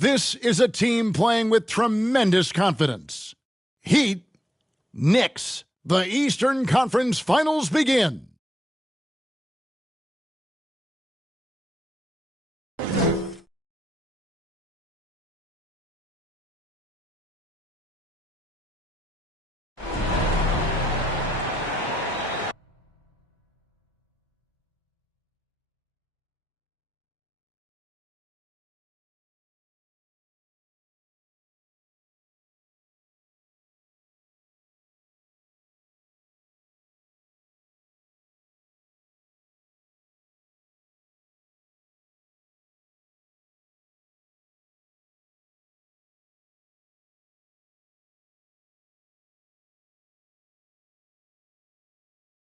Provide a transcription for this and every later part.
This is a team playing with tremendous confidence. Heat, Knicks. The Eastern Conference Finals begin.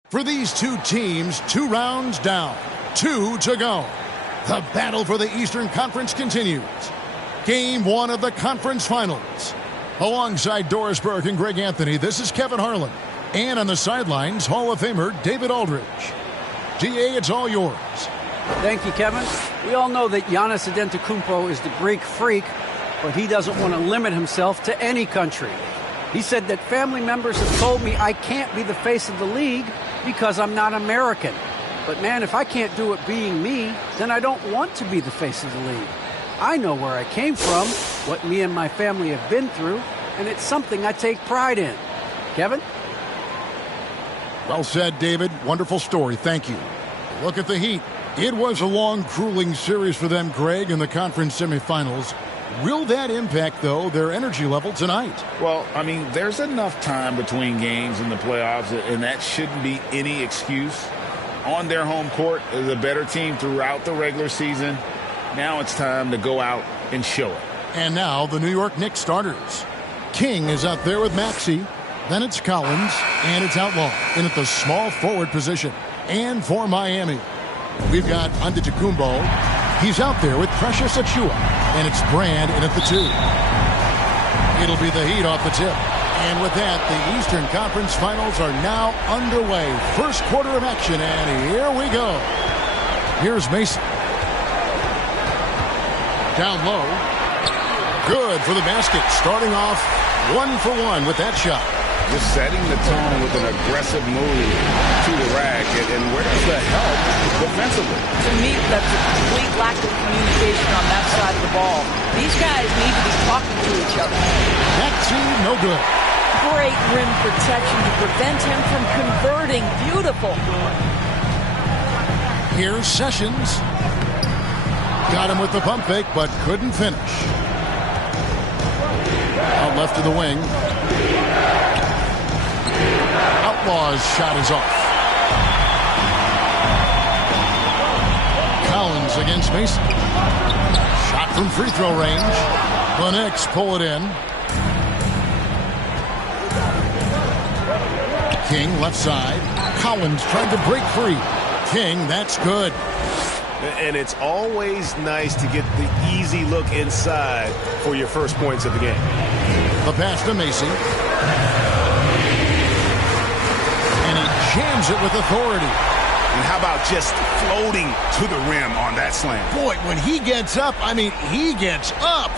For these two teams, 2 rounds down, 2 to go. The battle for the Eastern Conference continues. Game 1 of the conference finals. Alongside Doris Burke and Greg Anthony, this is Kevin Harlan. And on the sidelines, Hall of Famer David Aldridge. DA, it's all yours. Thank you, Kevin. We all know that Giannis Antetokounmpo is the Greek freak, but he doesn't want to limit himself to any country. He said that family members have told me I can't be the face of the league because I'm not American. But man, if I can't do it being me, then I don't want to be the face of the league. I know where I came from, what me and my family have been through, and it's something I take pride in. Kevin? Well said, David. Wonderful story. Thank you. Look at the Heat. It was a long, grueling series for them, Greg, in the conference semifinals. Will that impact, though, their energy level tonight? Well, I mean, there's enough time between games in the playoffs, and that shouldn't be any excuse. On their home court, the better team throughout the regular season. Now it's time to go out and show it. And now the New York Knicks starters. King is out there with Maxey. Then it's Collins, and it's Outlaw in at the small forward position. And for Miami, we've got Antetokounmpo. He's out there with Precious Achiuwa, and it's Brand in at the 2. It'll be the Heat off the tip. And with that, the Eastern Conference Finals are now underway. First quarter of action, and here we go. Here's Macy. Down low. Good for the basket. Starting off 1 for 1 with that shot. Just setting the tone with an aggressive move to the rack. And where's the help defensively? To me, that's a complete lack of communication on that side of the ball. These guys need to be talking to each other. Maxey, no good. Great rim protection to prevent him from converting. Beautiful. Here's Sessions. Got him with the pump fake, but couldn't finish. Out left to the wing. Outlaw's shot is off. Collins against Macy. Shot from free throw range. The Knicks pull it in. King left side. Collins trying to break free. King, that's good. And it's always nice to get the easy look inside for your first points of the game. The pass to Macy. And he jams it with authority. And how about just floating to the rim on that slam? Boy, when he gets up, I mean, he gets up.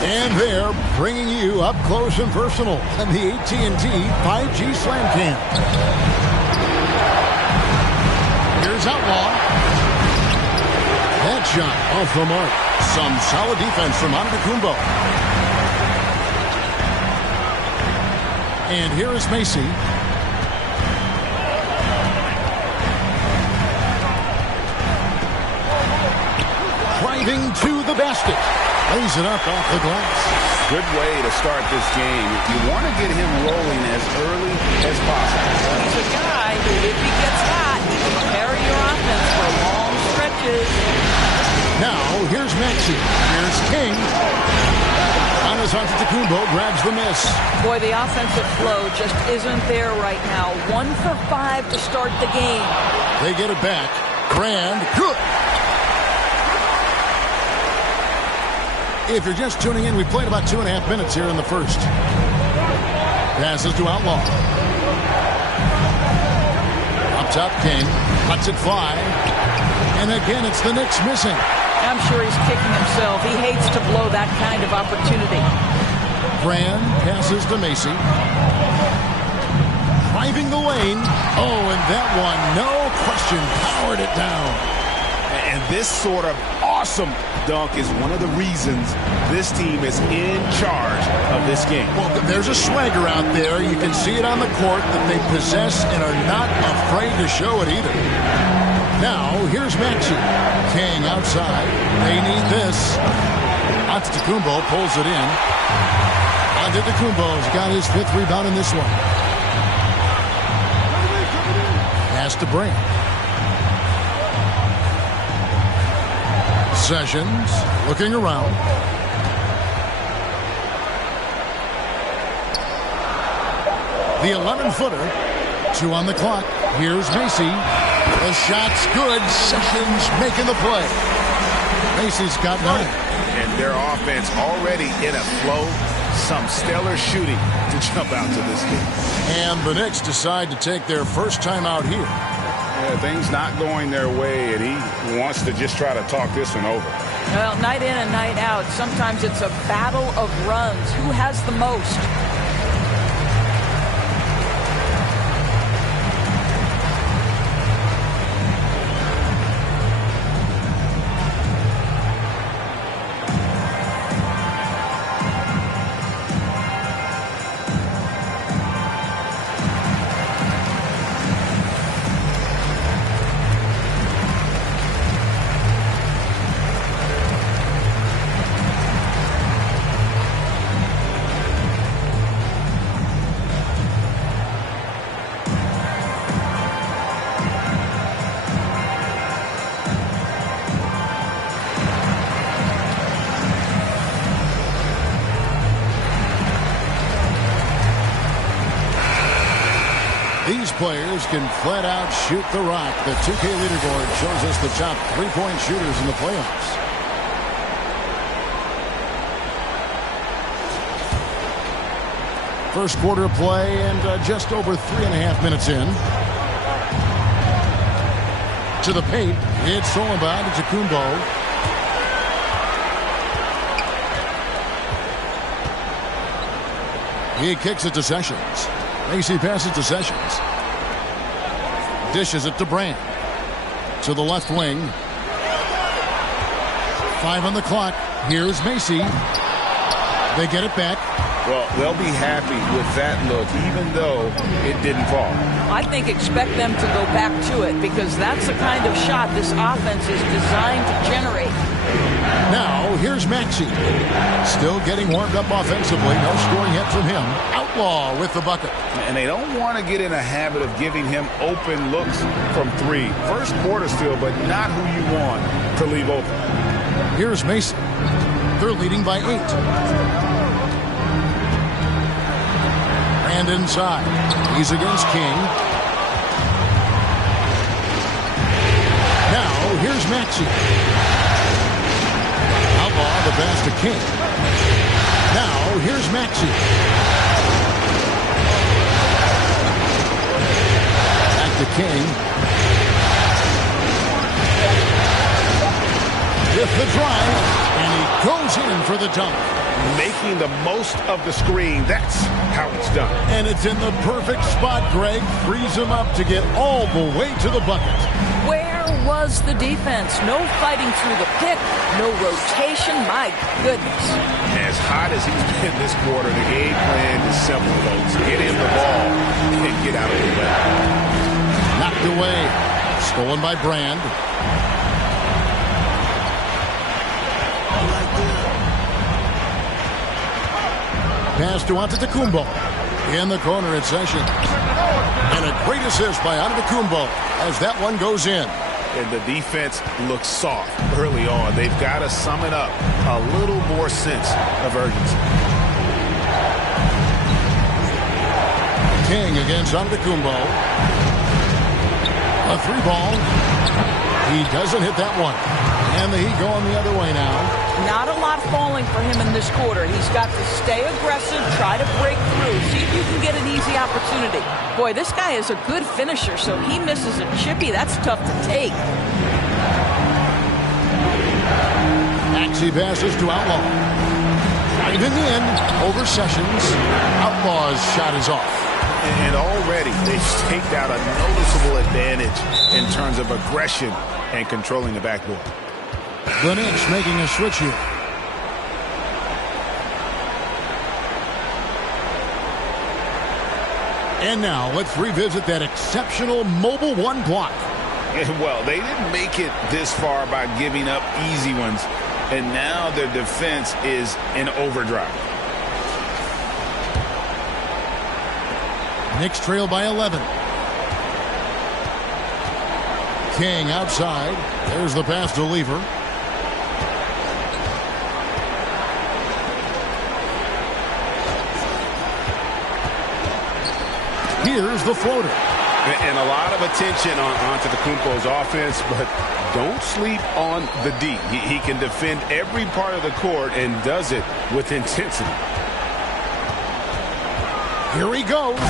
And they're bringing you up close and personal on the AT&T 5G Slam Cam. Here's Outlaw. That shot off the mark. Some solid defense from Antetokounmpo. And here is Macy. Driving to the basket. Lays it up off the glass. Good way to start this game. You want to get him rolling as early as possible. He's a guy who, if he gets hot, he can carry your offense for long stretches. Now, here's Maxey. Here's King. Antetokounmpo grabs the miss. Boy, the offensive flow just isn't there right now. 1 for 5 to start the game. They get it back. Brand, good. If you're just tuning in, we played about 2.5 minutes here in the first. Passes to Outlaw. Up top, King. Lets it fly. And again, it's the Knicks missing. I'm sure he's kicking himself. He hates to blow that kind of opportunity. Brand passes to Macy. Driving the lane. Oh, and that one, no question, powered it down. And this sort of awesome dunk is one of the reasons this team is in charge of this game. Well, there's a swagger out there. You can see it on the court that they possess and are not afraid to show it either. Now, here's Macy. King outside. They need this. Antetokounmpo pulls it in. Antetokounmpo's got his 5th rebound in this one. Pass to Brand. Sessions looking around. The 11-footer. 2 on the clock. Here's Macy. The shot's good. Sessions making the play. Macy's got 9. And their offense already in a flow. Some stellar shooting to jump out to this game. And the Knicks decide to take their first time out here. Yeah, things not going their way, and he wants to just try to talk this one over. Well, night in and night out, sometimes it's a battle of runs. Who has the most? These players can flat out shoot the rock. The 2K leaderboard shows us the top 3-point shooters in the playoffs. First quarter of play and just over 3.5 minutes in. To the paint. It's stolen by Antetokounmpo. He kicks it to Sessions. Macy passes to Sessions. Dishes it to Brand. To the left wing. 5 on the clock. Here's Macy. They get it back. Well, they'll be happy with that look, even though it didn't fall. I think expect them to go back to it because that's the kind of shot this offense is designed to generate. Now, here's Macy. Still getting warmed up offensively. No scoring yet from him. Outlaw with the bucket. And they don't want to get in a habit of giving him open looks from 3. First quarter still, but not who you want to leave open. Here's Macy. They're leading by 8. And inside. He's against King. Now, here's Macy. Outlaw the pass to King. Now, here's Macy. Back to King. With the drive. And he goes in for the dunk. Making the most of the screen. That's how it's done. And it's in the perfect spot, Greg. Frees him up to get all the way to the bucket. Where was the defense? No fighting through the pick. No rotation. My goodness. As hot as he's been this quarter, the game plan is simple, folks. Get him the ball and get out of the way. Knocked away. Stolen by Brand. Pass to Antetokounmpo. In the corner at Sessions. And a great assist by Antetokounmpo as that one goes in. And the defense looks soft early on. They've got to sum it up. A little more sense of urgency. King against Antetokounmpo. A 3-ball. He doesn't hit that one. And the Heat going the other way now. Not a lot falling for him in this quarter. He's got to stay aggressive, try to break through, see if you can get an easy opportunity. Boy, this guy is a good finisher, so he misses a chippy. That's tough to take. Maxey passes to Outlaw. Driving in over Sessions. Outlaw's shot is off. And already they've staked out a noticeable advantage in terms of aggression and controlling the backboard. The Knicks making a switch here. And now let's revisit that exceptional Mobile 1 block. Well, they didn't make it this far by giving up easy ones, and now their defense is in overdrive. Knicks trail by 11. King outside. There's the pass to Lever. Here's the floater. And a lot of attention onto the Kumpo's offense, but don't sleep on the D. He can defend every part of the court and does it with intensity. Here he goes.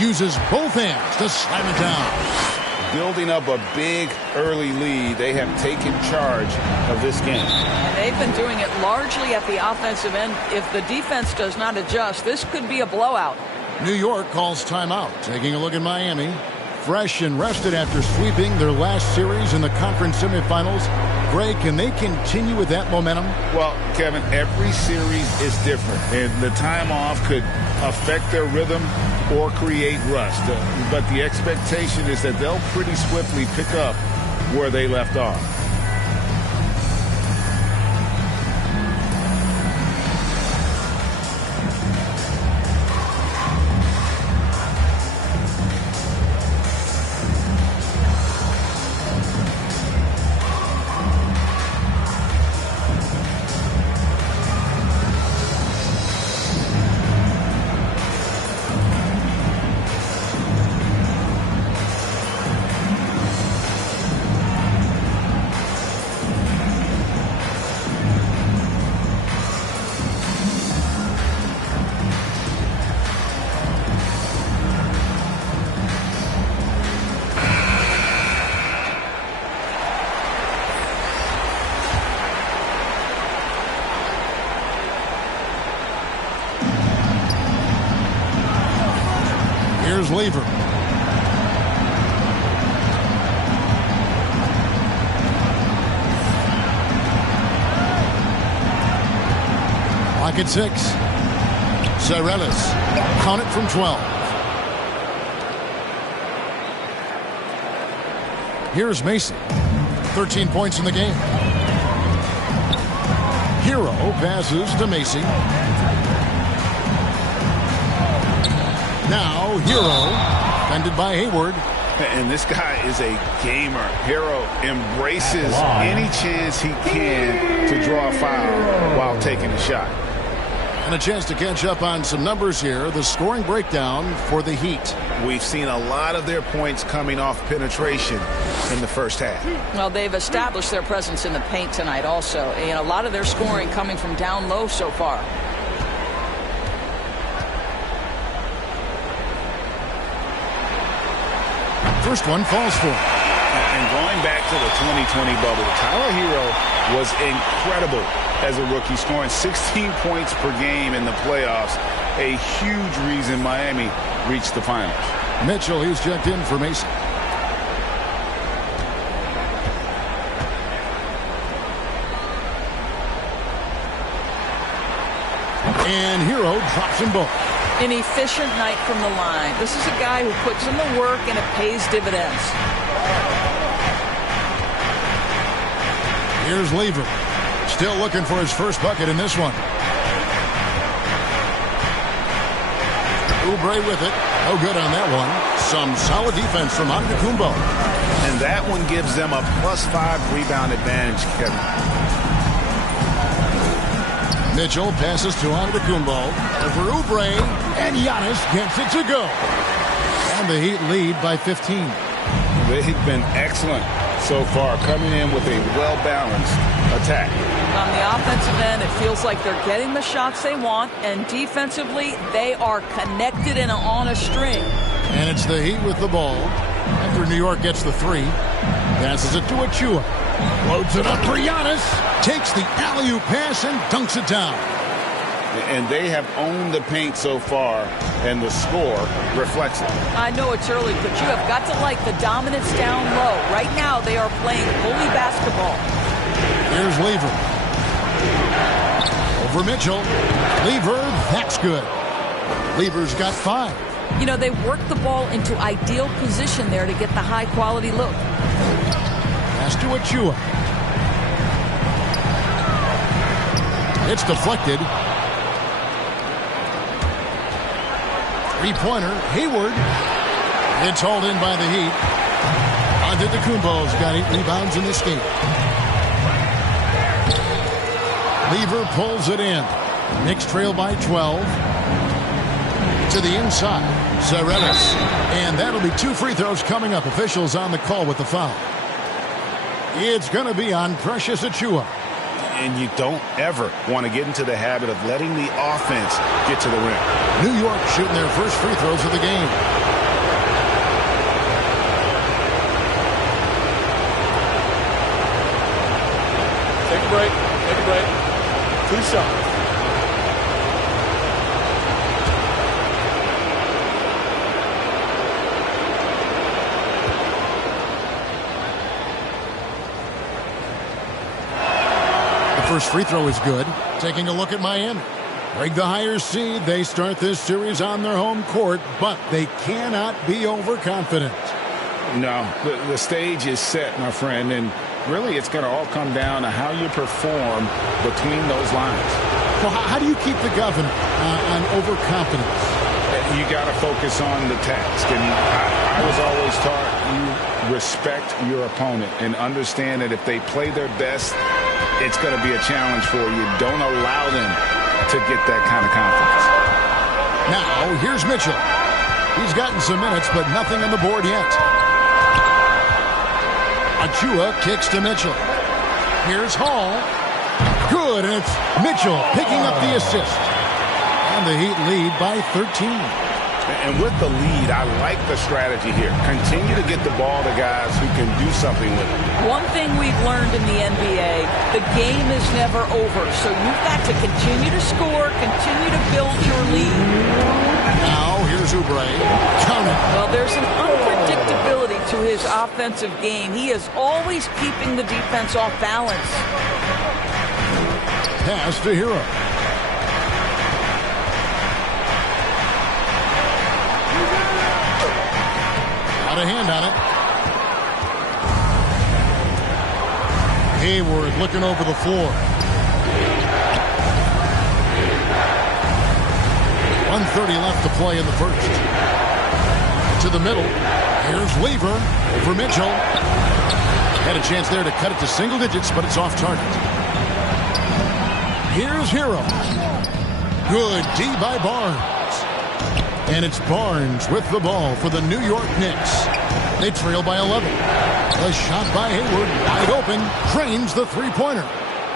Uses both hands to slam it down. Building up a big early lead, they have taken charge of this game. And they've been doing it largely at the offensive end. If the defense does not adjust, this could be a blowout. New York calls timeout. Taking a look at Miami. Fresh and rested after sweeping their last series in the conference semifinals. Greg, can they continue with that momentum? Well, Kevin, every series is different, and the time off could affect their rhythm or create rust. But the expectation is that they'll pretty swiftly pick up where they left off. Here's Lever. Lock at 6. Sarelis. Count it from 12. Here's Macy. 13 points in the game. Hero passes to Macy. Now Hero, defended by Hayward. And this guy is a gamer. Hero embraces any chance he can to draw a foul while taking a shot. And a chance to catch up on some numbers here. The scoring breakdown for the Heat. We've seen a lot of their points coming off penetration in the first half. Well, they've established their presence in the paint tonight also. And a lot of their scoring coming from down low so far. First one falls for him. And going back to the 2020 bubble, Tyler Hero was incredible as a rookie, scoring 16 points per game in the playoffs. A huge reason Miami reached the finals. Mitchell, he's checked in for Macy. And Hero drops them both. An efficient night from the line. This is a guy who puts in the work and it pays dividends. Here's Lever. Still looking for his first bucket in this one. Oubre with it. No good on that one. Some solid defense from Antetokounmpo. And that one gives them a +5 rebound advantage, Kevin. Mitchell passes to Antetokounmpo. For Oubre, and Giannis gets it to go. And the Heat lead by 15. They've been excellent so far, coming in with a well-balanced attack. On the offensive end, it feels like they're getting the shots they want, and defensively, they are connected and on a string. And it's the Heat with the ball. After New York gets the 3, passes it to Achua. Loads it up for Giannis. Takes the alley-oop pass and dunks it down. And they have owned the paint so far, and the score reflects it. I know it's early, but you have got to like the dominance down low. Right now, they are playing bully basketball. Here's Lever. Over Mitchell. Lever, that's good. Lever's got 5. You know, they work the ball into ideal position there to get the high-quality look. Pass to Achua. It's deflected. Three-pointer, Hayward. It's hauled in by the Heat. Antetokounmpo's got 8 rebounds in this game. Lever pulls it in. Knicks trail by 12. To the inside, Zarelis. And that'll be 2 free throws coming up. Officials on the call with the foul. It's going to be on Precious Achua. And you don't ever want to get into the habit of letting the offense get to the rim. New York shooting their first free throws of the game. Take a break. Take a break. 2 shots. First free throw is good. Taking a look at Miami. Break the higher seed. They start this series on their home court, but they cannot be overconfident. No, the stage is set, my friend, and really it's going to all come down to how you perform between those lines. Well, how do you keep the governor on overconfidence? You got to focus on the task, and I was always taught you respect your opponent and understand that if they play their best, it's going to be a challenge for you. Don't allow them to get that kind of confidence. Now, here's Mitchell. He's gotten some minutes, but nothing on the board yet. Achua kicks to Mitchell. Here's Hall. Good, and it's Mitchell picking up the assist. And the Heat lead by 13. And with the lead, I like the strategy here. Continue to get the ball to guys who can do something with it. One thing we've learned in the NBA, the game is never over. So you've got to continue to score, continue to build your lead. Now, here's Oubre. Count it. Well, there's an unpredictability to his offensive game. He is always keeping the defense off balance. Pass to Hero. Got a hand on it. Hayward looking over the floor. 1:30 left to play in the first. To the middle. Here's Lever over Mitchell. Had a chance there to cut it to single digits, but it's off target. Here's Hero. Good D by Barnes. And it's Barnes with the ball for the New York Knicks. They trail by 11. A shot by Hayward, wide open, drains the three-pointer.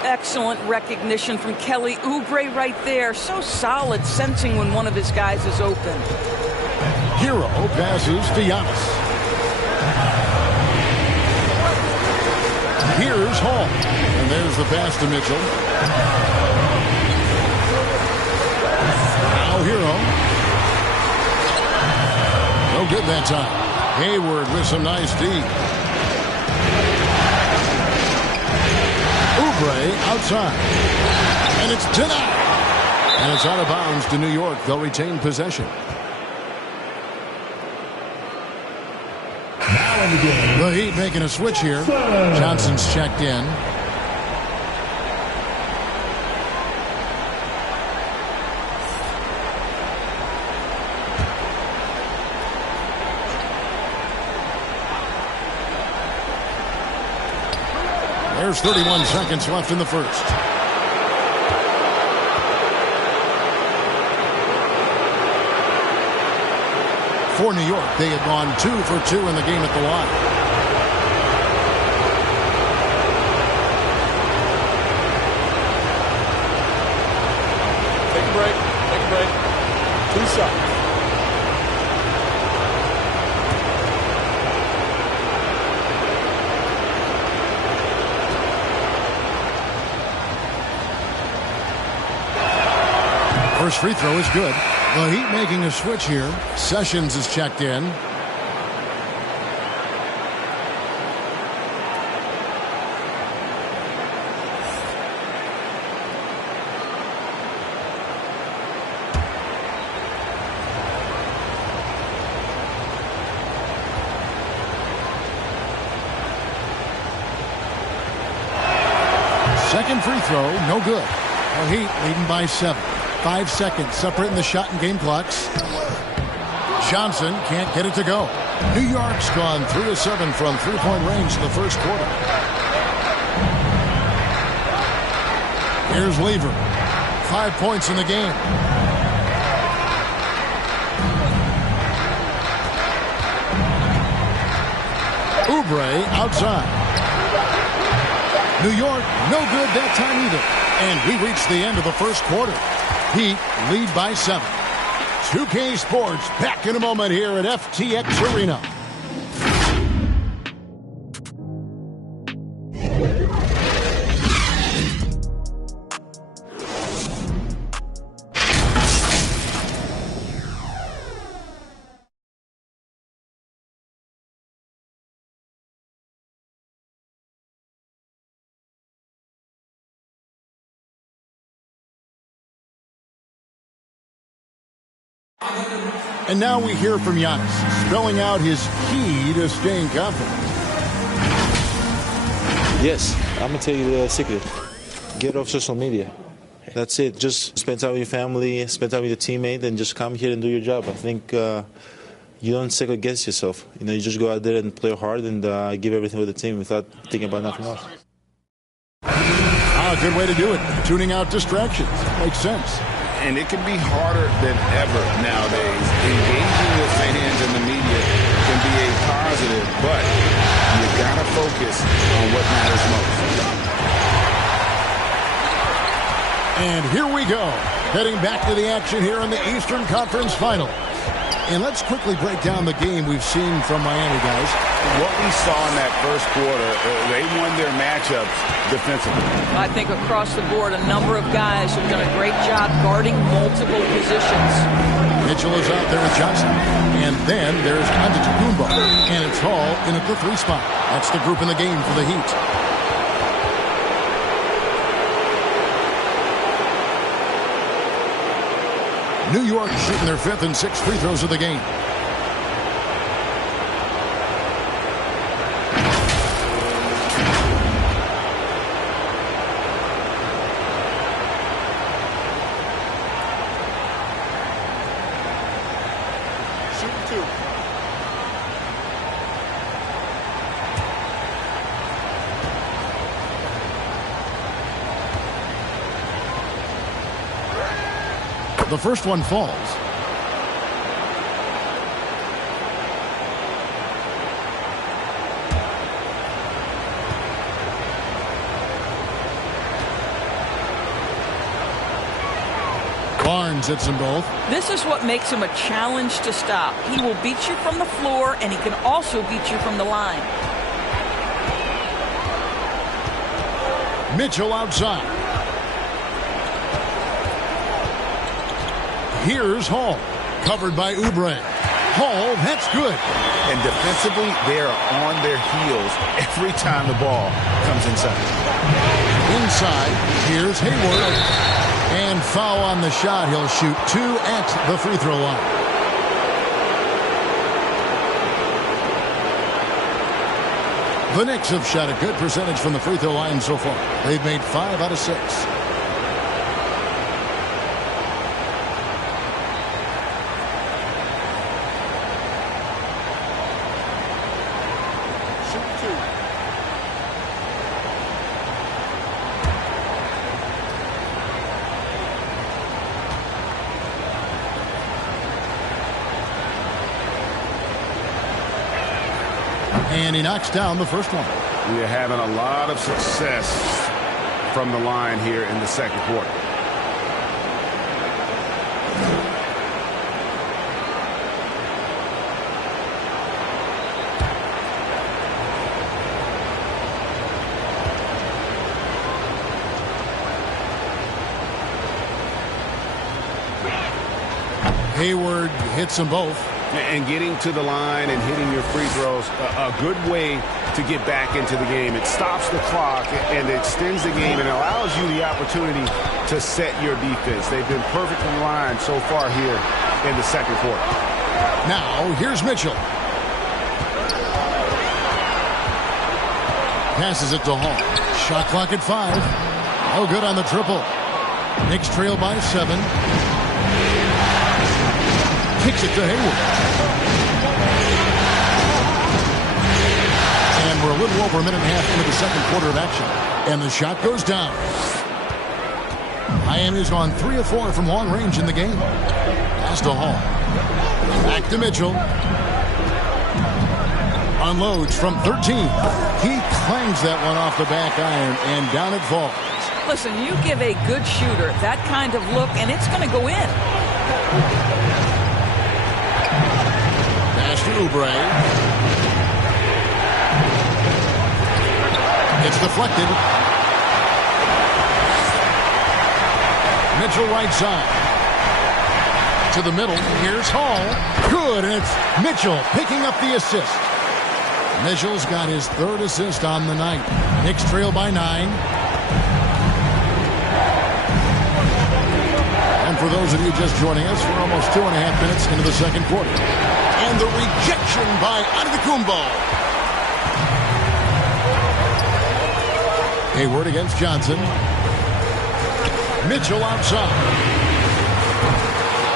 Excellent recognition from Kelly Oubre right there. So solid, sensing when one of his guys is open. Hero passes to Giannis. Here's Hall. And there's the pass to Mitchell. Now Hero. No good that time. Hayward with some nice D. Oubre outside. And it's denied. And it's out of bounds to New York. They'll retain possession. Now in the game. The Heat making a switch here. Johnson's checked in. There's 31 seconds left in the first. For New York, they had gone 2 for 2 in the game at the line. Take a break. Take a break. 2 shots. First free throw is good. The Heat making a switch here. Sessions is checked in. Second free throw, no good. The Heat leading by 7. 5 seconds separating the shot and game clocks. Johnson can't get it to go. New York's gone 3 of 7 from three-point range in the first quarter. Here's Lever. 5 points in the game. Oubre outside. New York, no good that time either. And we reach the end of the first quarter. Heat lead by 7. 2K Sports back in a moment here at FTX Arena. And now we hear from Giannis, spelling out his key to staying confident. Yes, I'm going to tell you the secret. Get off social media. That's it. Just spend time with your family, spend time with your teammate, and just come here and do your job. I think you don't second guess yourself. You know, you just go out there and play hard and give everything with the team without thinking about nothing else. A good way to do it. Tuning out distractions. Makes sense. And it can be harder than ever nowadays. Engaging with fans and the media can be a positive, but you got to focus on what matters most. And here we go. Heading back to the action here in the Eastern Conference Final. And let's quickly break down the game we've seen from Miami, guys. What we saw in that first quarter, they won their matchups defensively. I think across the board, a number of guys have done a great job guarding multiple positions. Mitchell is out there with Johnson. And then there's Antetokounmpo. And it's Hall in at the 3 spot. That's the group in the game for the Heat. New York shooting their 5th and 6th free throws of the game. The first one falls. Barnes hits them both. This is what makes him a challenge to stop. He will beat you from the floor, and he can also beat you from the line. Mitchell outside. Here's Hall, covered by Oubre. Hall, that's good. And defensively, they are on their heels every time the ball comes inside. Inside, here's Hayward. And foul on the shot. He'll shoot 2 at the free throw line. The Knicks have shot a good percentage from the free throw line so far. They've made 5 out of 6. And he knocks down the first one. We are having a lot of success from the line here in the second quarter. Hayward hits them both. And getting to the line and hitting your free throws, a good way to get back into the game. It stops the clock and extends the game and allows you the opportunity to set your defense. They've been perfect in line so far here in the second quarter. Now, here's Mitchell. Passes it to Hall. Shot clock at 5. No good on the triple. Knicks trail by 7. Kicks it to Hayward. And we're a little over a minute and a half into the second quarter of action. And the shot goes down. Miami's gone 3 of 4 from long range in the game. Pass to Hall. Back to Mitchell. Unloads from 13. He clangs that one off the back iron, and down it falls. Listen, you give a good shooter that kind of look, and it's going to go in. Pass to Oubre. It's deflected. Mitchell right side. To the middle. Here's Hall. Good, and it's Mitchell picking up the assist. Mitchell's got his 3rd assist on the night. Knicks trail by 9. And for those of you just joining us, we're almost 2.5 minutes into the second quarter. And the rejection by Antetokounmpo. Hayward against Johnson. Mitchell outside.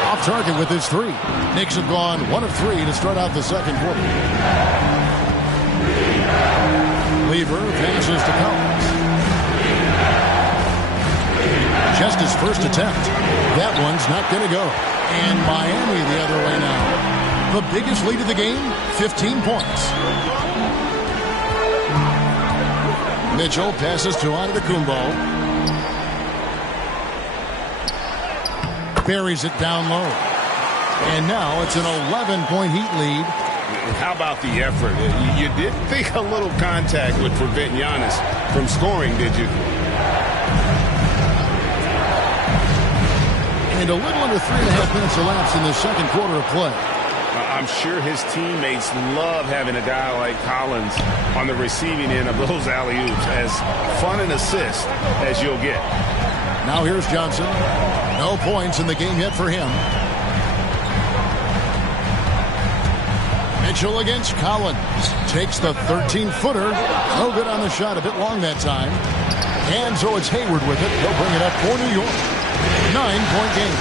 Off target with his 3. Knicks have gone 1 of 3 to start out the second quarter. Lever passes to Collins. Just his first attempt. That one's not going to go. And Miami the other way now. The biggest lead of the game, 15 points. Mitchell passes to Antetokounmpo. Buries it down low. And now it's an 11-point Heat lead. How about the effort? You didn't think a little contact would prevent Giannis from scoring, did you? And a little under 3.5 minutes elapsed in the second quarter of play. I'm sure his teammates love having a guy like Collins on the receiving end of those alley-oops. As fun an assist as you'll get. Now here's Johnson. No points in the game yet for him. Mitchell against Collins. Takes the 13-footer. No good on the shot. A bit long that time. And so it's Hayward with it. They'll bring it up for New York. 9-point game.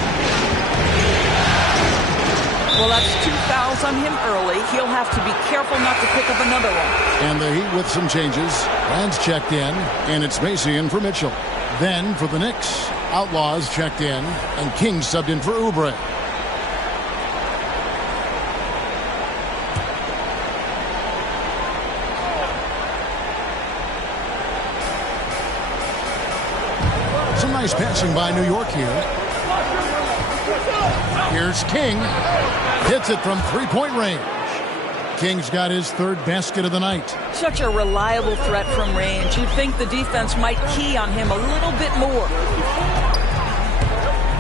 Well, that's 2 fouls on him early. He'll have to be careful not to pick up another one. And the Heat with some changes. Rand's checked in, and it's Macy in for Mitchell. Then for the Knicks, Outlaws checked in, and King subbed in for Oubre. Some nice passing by New York here. Here's King. Hits it from 3-point range. King's got his 3rd basket of the night. Such a reliable threat from range. You'd think the defense might key on him a little bit more.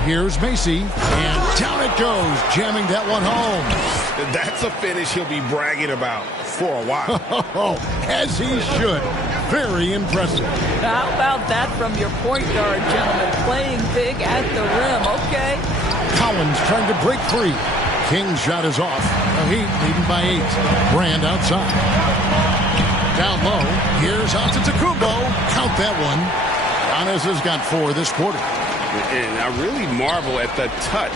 Here's Macy, and down it goes, jamming that one home. That's a finish he'll be bragging about for a while. As he should. Very impressive. How about that from your point guard, gentlemen? Playing big at the rim. Okay. Collins trying to break free. King's shot is off. The Heat leading by 8. Brand outside. Down low. Here's Antetokounmpo. Count that one. Giannis has got 4 this quarter. And I really marvel at the touch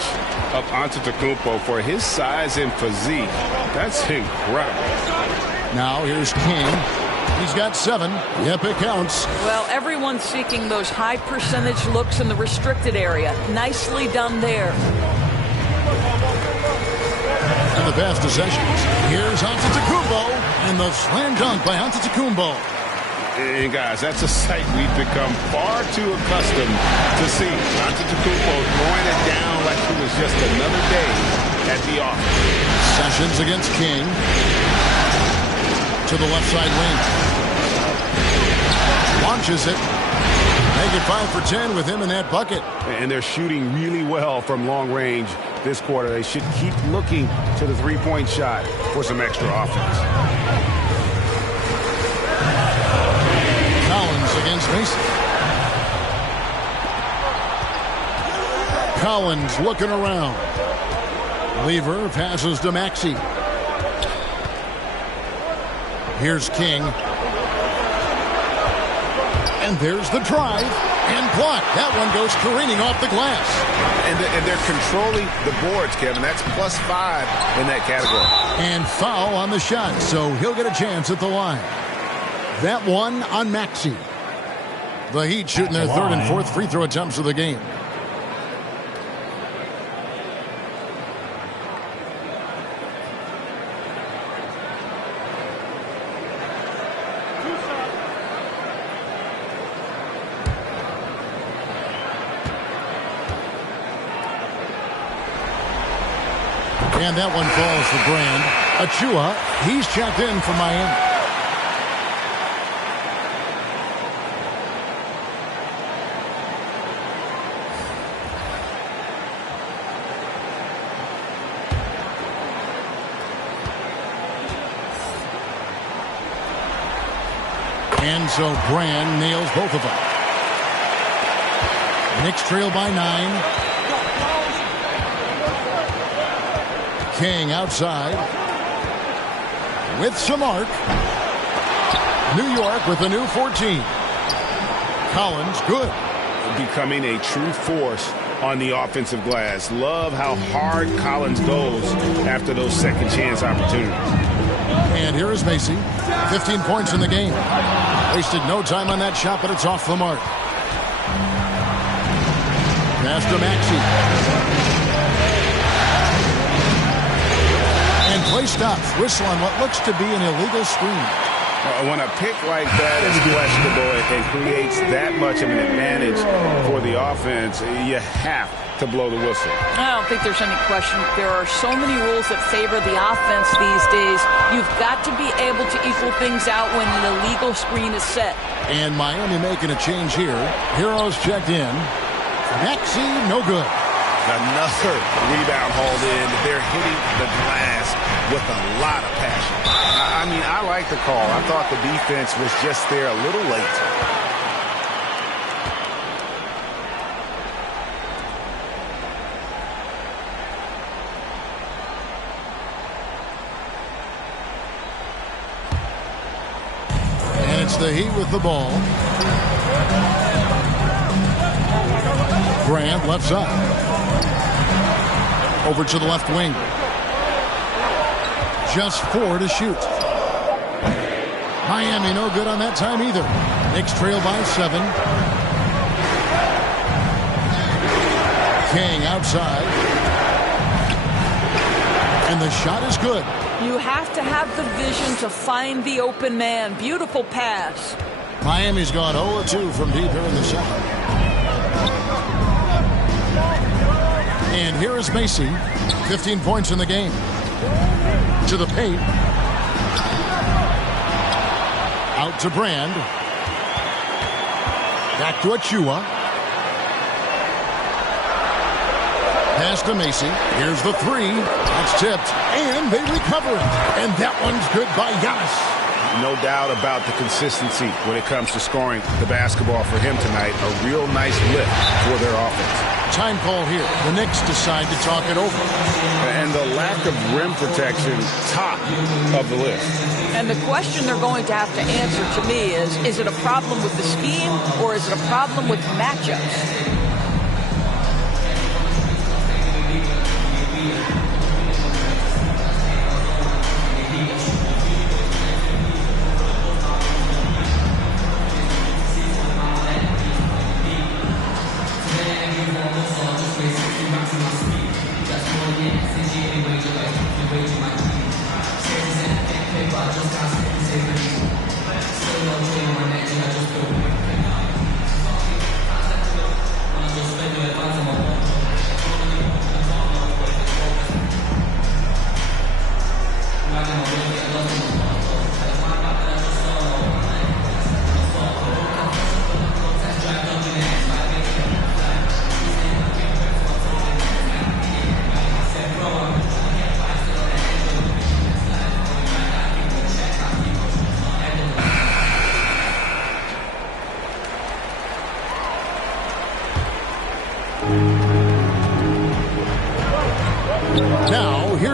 of Antetokounmpo for his size and physique. That's incredible. Now here's King. He's got 7. Yep, it counts. Well, everyone's seeking those high percentage looks in the restricted area. Nicely done there. And the pass to Sessions. Here's Antetokounmpo. And the slam dunk by Antetokounmpo. And guys, that's a sight we've become far too accustomed to see. Antetokounmpo throwing it down like it was just another day at the office. Sessions against King. To the left side wing. Launches it. Make it 5 for 10 with him in that bucket. And they're shooting really well from long range this quarter. They should keep looking to the three-point shot for some extra offense. Collins against Macy. Collins looking around. Lever passes to Maxey. Here's King. And there's the drive. And blocked. That one goes careening off the glass. And they're controlling the boards, Kevin. That's +5 in that category. And foul on the shot, so he'll get a chance at the line. That one on Maxey. The Heat shooting their third and fourth free throw attempts of the game. And that one falls for Brand. Achua, he's checked in for Miami. And so Brand nails both of them. Knicks trail by 9. King outside with some arc. New York with a new 14. Collins good. Becoming a true force on the offensive glass. Love how hard Collins goes after those second chance opportunities. And here is Macy. 15 points in the game. Wasted no time on that shot, but it's off the mark. Pass to Maxey. And play stops. Whistle on what looks to be an illegal screen. When a pick like that is questionable and creates that much of an advantage for the offense, you have to blow the whistle. I don't think there's any question. There are so many rules that favor the offense these days. You've got to be able to equal things out when an illegal screen is set. And Miami making a change here. Heroes checked in. Maxey, no good. Another rebound hauled in. They're hitting the glass with a lot of passion. I mean, I like the call. I thought the defense was just there a little late. And it's the Heat with the ball. Grant left side. Over to the left wing. Just 4 to shoot. Miami no good on that time either. Knicks trail by 7. King outside. And the shot is good. You have to have the vision to find the open man. Beautiful pass. Miami's gone 0-2 from deep here in the second. And here is Macy. 15 points in the game. To the paint. Out to Brand. Back to Achua. Pass to Macy. Here's the 3. That's tipped. And they recover it. And that one's good by Giannis. No doubt about the consistency when it comes to scoring the basketball for him tonight. A real nice lift for their offense. Time call here. The Knicks decide to talk it over. And the lack of rim protection, top of the list. And the question they're going to have to answer to me is it a problem with the scheme or is it a problem with matchups?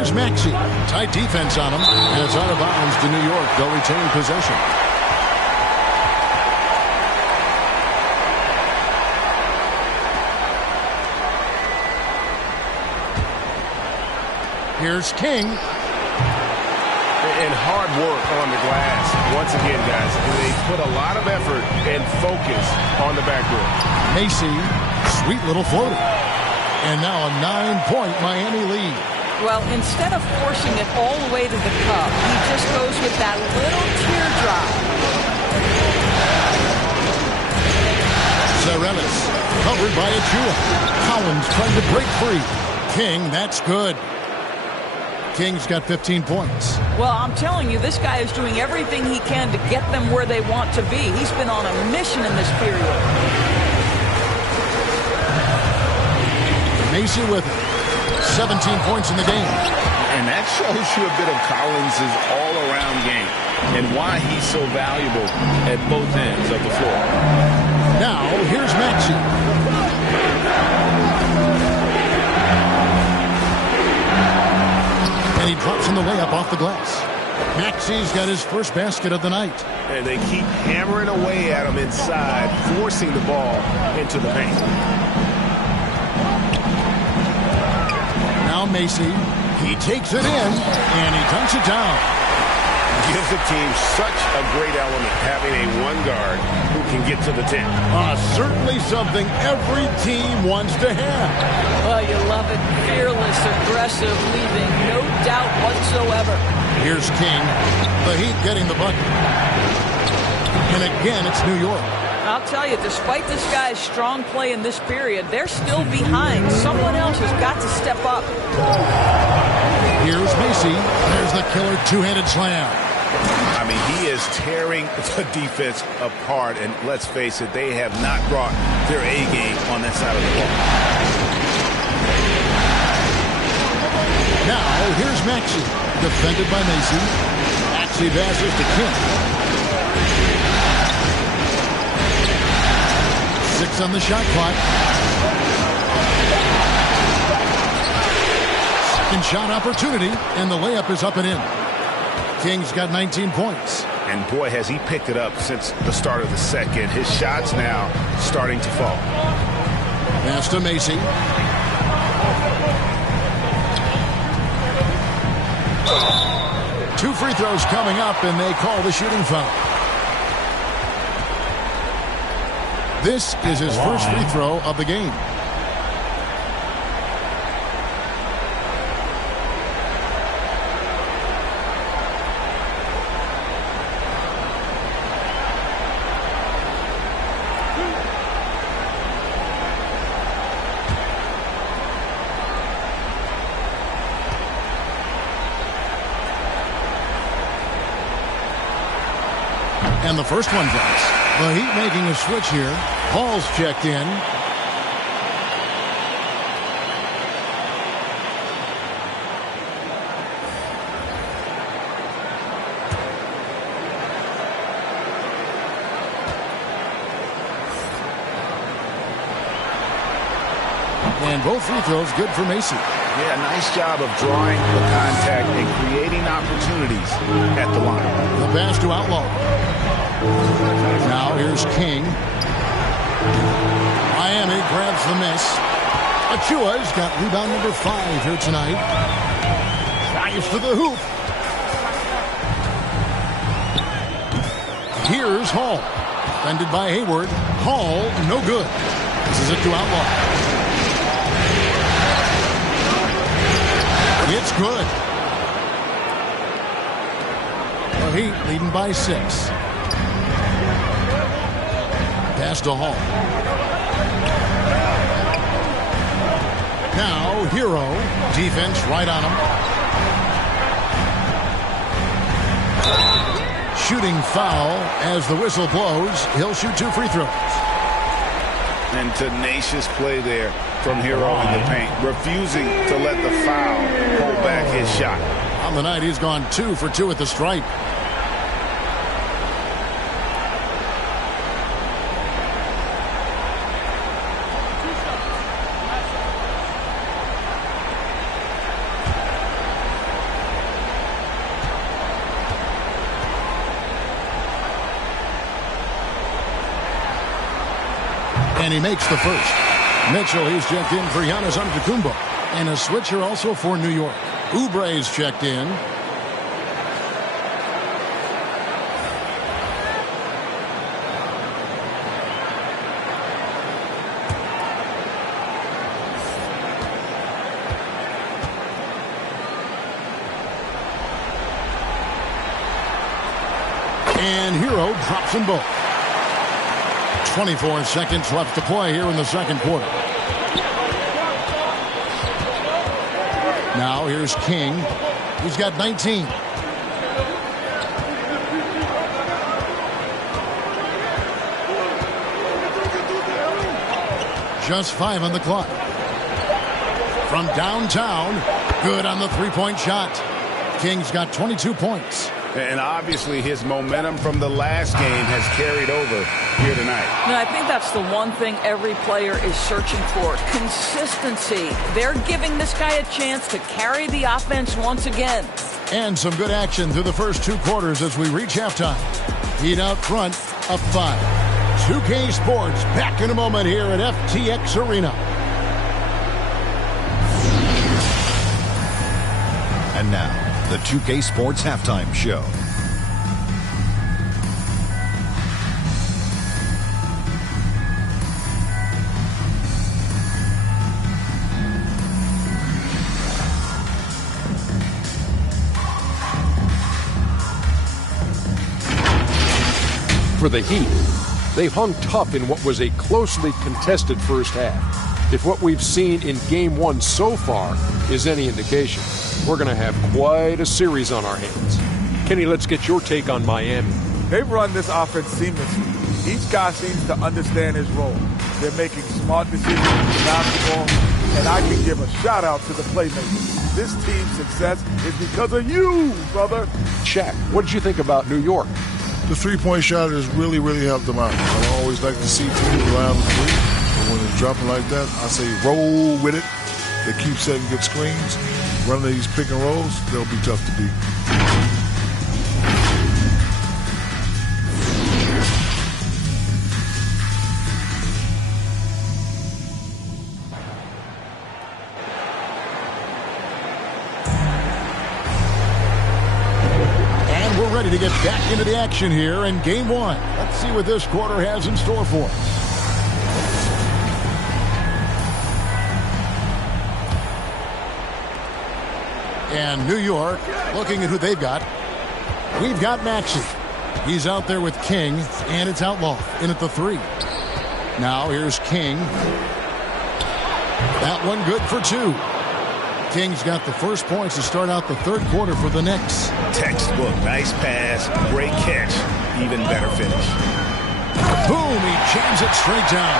Here's Macy. Tight defense on him. And it's out of bounds to New York. They'll retain possession. Here's King. And hard work on the glass. Once again, guys, they put a lot of effort and focus on the backboard. Macy, sweet little floater. And now a 9-point Miami lead. Well, instead of forcing it all the way to the cup, he just goes with that little teardrop. Zarelis, covered by Achua. Collins trying to break free. King, that's good. King's got 15 points. Well, I'm telling you, this guy is doing everything he can to get them where they want to be. He's been on a mission in this period. Macy with it. 17 points in the game. And that shows you a bit of Collins' all-around game and why he's so valuable at both ends of the floor. Now, here's Macy. And he drops in the layup off the glass. Macy's got his first basket of the night. And they keep hammering away at him inside, forcing the ball into the paint. Now Macy, he takes it in, and he dunks it down. Gives the team such a great element, having a one guard who can get to the 10. Certainly something every team wants to have. Oh, you love it. Fearless, aggressive, leaving no doubt whatsoever. Here's King. The Heat getting the bucket. And again, it's New York. I'll tell you, despite this guy's strong play in this period, they're still behind. Someone else has got to step up. Here's Macy. There's the killer two-handed slam. I mean, he is tearing the defense apart. And let's face it, they have not brought their A game on that side of the ball. Now, here's Macy. Defended by Macy. Macy passes to King. 6 on the shot clock. Second shot opportunity, and the layup is up and in. King's got 19 points. And boy, has he picked it up since the start of the second. His shots now starting to fall. Pass to Macy. Two free throws coming up, and they call the shooting foul. This is his first free throw of the game. And the first one drops. The Heat making a switch here. Hall's checked in. And both free throws good for Macy. Yeah, nice job of drawing the contact and creating opportunities at the line. The pass to Outlaw. Now here's King. Miami grabs the miss. Achua's got rebound number 5 here tonight. Drives to the hoop. Here's Hall. Defended by Hayward. Hall, no good. This is it to Outlaw. It's good. The Heat leading by 6. Pass to Hall. Now, Hero. Defense right on him. Shooting foul as the whistle blows. He'll shoot 2 free throws. And tenacious play there from Hero in the paint, refusing to let the foul hold back his shot. On the night, he's gone 2 for 2 at the stripe. And he makes the first. Mitchell, he's checked in for Giannis Antetokounmpo. And a switcher also for New York. Oubre's checked in. And Hero drops them both. 24 seconds left to play here in the second quarter. Now here's King. He's got 19. Just 5 on the clock. From downtown, good on the three-point shot. King's got 22 points. And obviously his momentum from the last game has carried over here tonight. And I think that's the one thing every player is searching for. Consistency. They're giving this guy a chance to carry the offense once again. And some good action through the first 2 quarters as we reach halftime. Heat out front, up 5. 2K Sports back in a moment here at FTX Arena. And now, the 2K Sports Halftime Show. For the Heat, they've hung tough in what was a closely contested first half. If what we've seen in Game 1 so far is any indication, we're going to have quite a series on our hands. Kenny, let's get your take on Miami. They've run this offense seamlessly. Each guy seems to understand his role. They're making smart decisions with the basketball, and I can give a shout-out to the playmakers. This team's success is because of you, brother. Shaq, what did you think about New York? The three-point shot has really helped them out. I always like to see teams around the three, but when it's dropping like that, I say roll with it. They keep setting good screens. Running these pick and rolls, they'll be tough to beat. And we're ready to get back into the action here in Game 1. Let's see what this quarter has in store for us. And New York, looking at who they've got. We've got Maxey. He's out there with King, and it's Outlaw in at the 3. Now here's King. That one good for 2. King's got the first points to start out the third quarter for the Knicks. Textbook, nice pass, great catch, even better finish. Boom, he jams it straight down.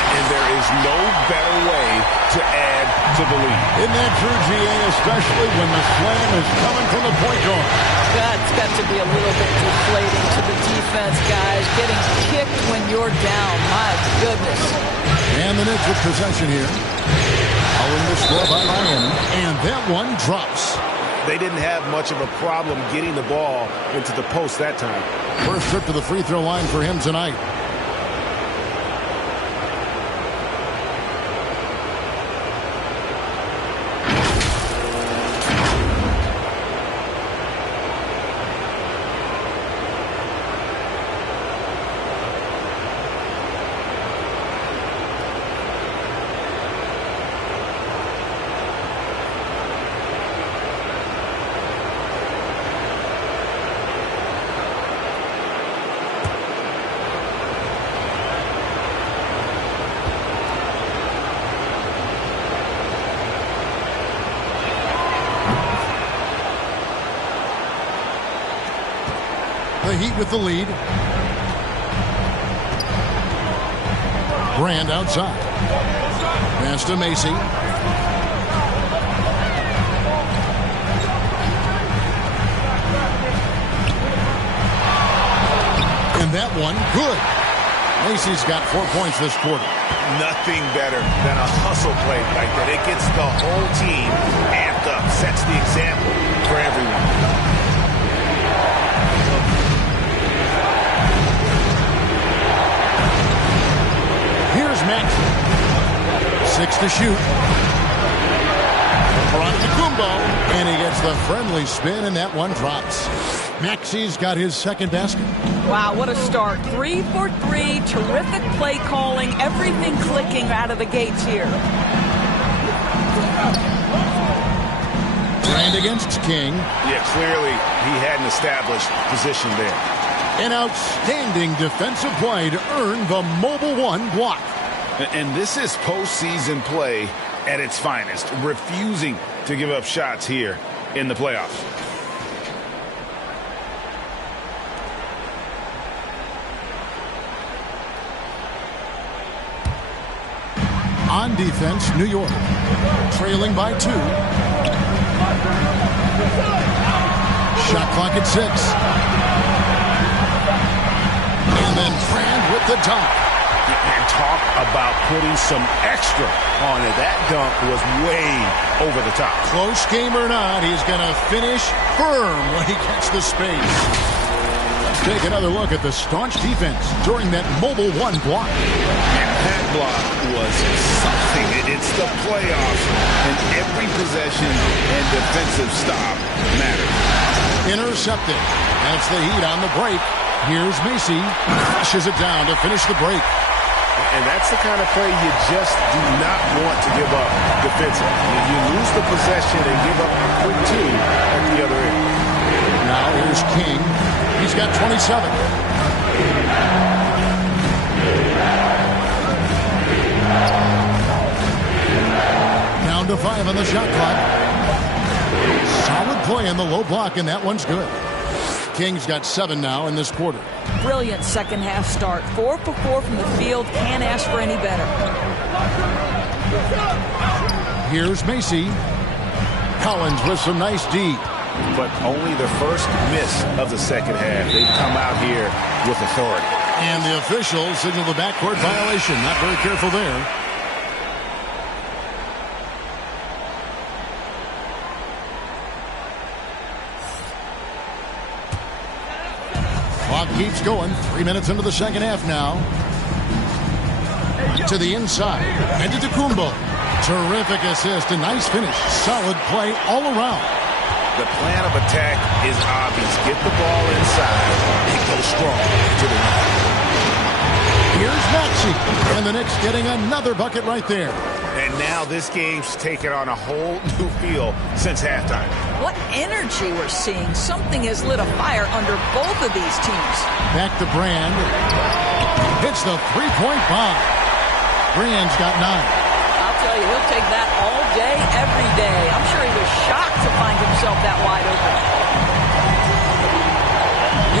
And there is no better way to add to the lead. Isn't that true, GA, especially when the slam is coming from the point guard? That's got to be a little bit deflating to the defense, guys. Getting kicked when you're down. My goodness. And the Knicks with possession here. Following the score by Miami. And that one drops. They didn't have much of a problem getting the ball into the post that time. First trip to the free throw line for him tonight. The Heat with the lead. Brand outside. Pass to Macy. And that one, good. Macy's got 4 points this quarter. Nothing better than a hustle play like that. It gets the whole team amped up, sets the example for everyone. Macy. 6 to shoot. Kumbo, and he gets the friendly spin, and that one drops. Macy's got his second basket. Wow, what a start. 3 for 3. Terrific play calling. Everything clicking out of the gates here. Brand against King. Yeah, clearly he had an established position there. An outstanding defensive play to earn the Mobile 1 block. And this is postseason play at its finest, refusing to give up shots here in the playoffs. On defense, New York, trailing by 2. Shot clock at 6. And then Brand with the dunk. And talk about putting some extra on it. That dunk was way over the top. Close game or not, he's going to finish firm when he gets the space. Let's take another look at the staunch defense during that Mobile 1 block. And that block was something. It's the playoffs, and every possession and defensive stop matters. Intercepted. That's the Heat on the break. Here's Macy. Crushes it down to finish the break. And that's the kind of play you just do not want to give up defensively. You lose the possession and give up a quick 2 at the other end. Now here's King. He's got 27. Down to 5 on the shot clock. Solid play in the low block, and that one's good. King's got 7 now in this quarter. Brilliant second half start. 4 for 4 from the field. Can't ask for any better. Here's Macy. Collins with some nice D. But only the first miss of the second half. They've come out here with authority. And the officials signal the backcourt violation. Not very careful there. Clock keeps going. 3 minutes into the second half now. To the inside. And to Kumbo. Terrific assist. A nice finish. Solid play all around. The plan of attack is obvious. Get the ball inside and go strong to the line. Here's Macy. And the Knicks getting another bucket right there. And now this game's taken on a whole new feel since halftime. What energy we're seeing. Something has lit a fire under both of these teams. Back to Brand. Hits the three-point bomb. Brand's got 9. I'll tell you, he'll take that all day, every day. I'm sure he was shocked to find himself that wide open.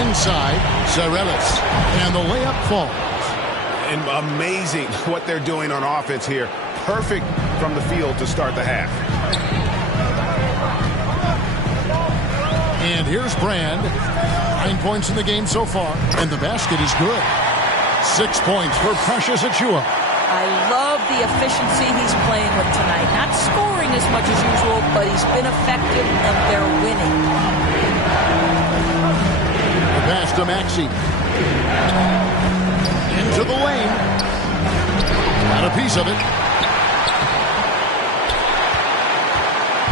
Inside, Zarelis. And the layup falls. And amazing what they're doing on offense here. Perfect from the field to start the half. And here's Brand. 9 points in the game so far. And the basket is good. 6 points for Precious Achiuwa. I love the efficiency he's playing with tonight. Not scoring as much as usual, but he's been effective and they're winning. The pass to Macy. Into the lane. Got a piece of it.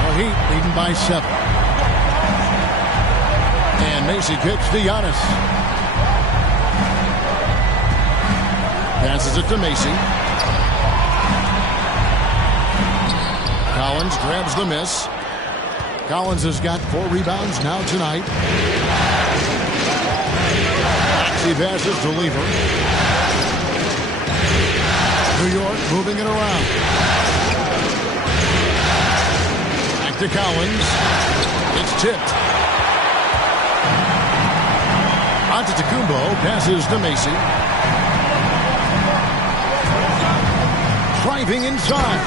The Heat leading by 7. And Macy kicks to Giannis. Passes it to Macy. Collins grabs the miss. Collins has got 4 rebounds now tonight. Maxey passes to Lever. New York moving it around. Back to Collins. It's tipped. Antetokounmpo passes to Macy. Driving inside.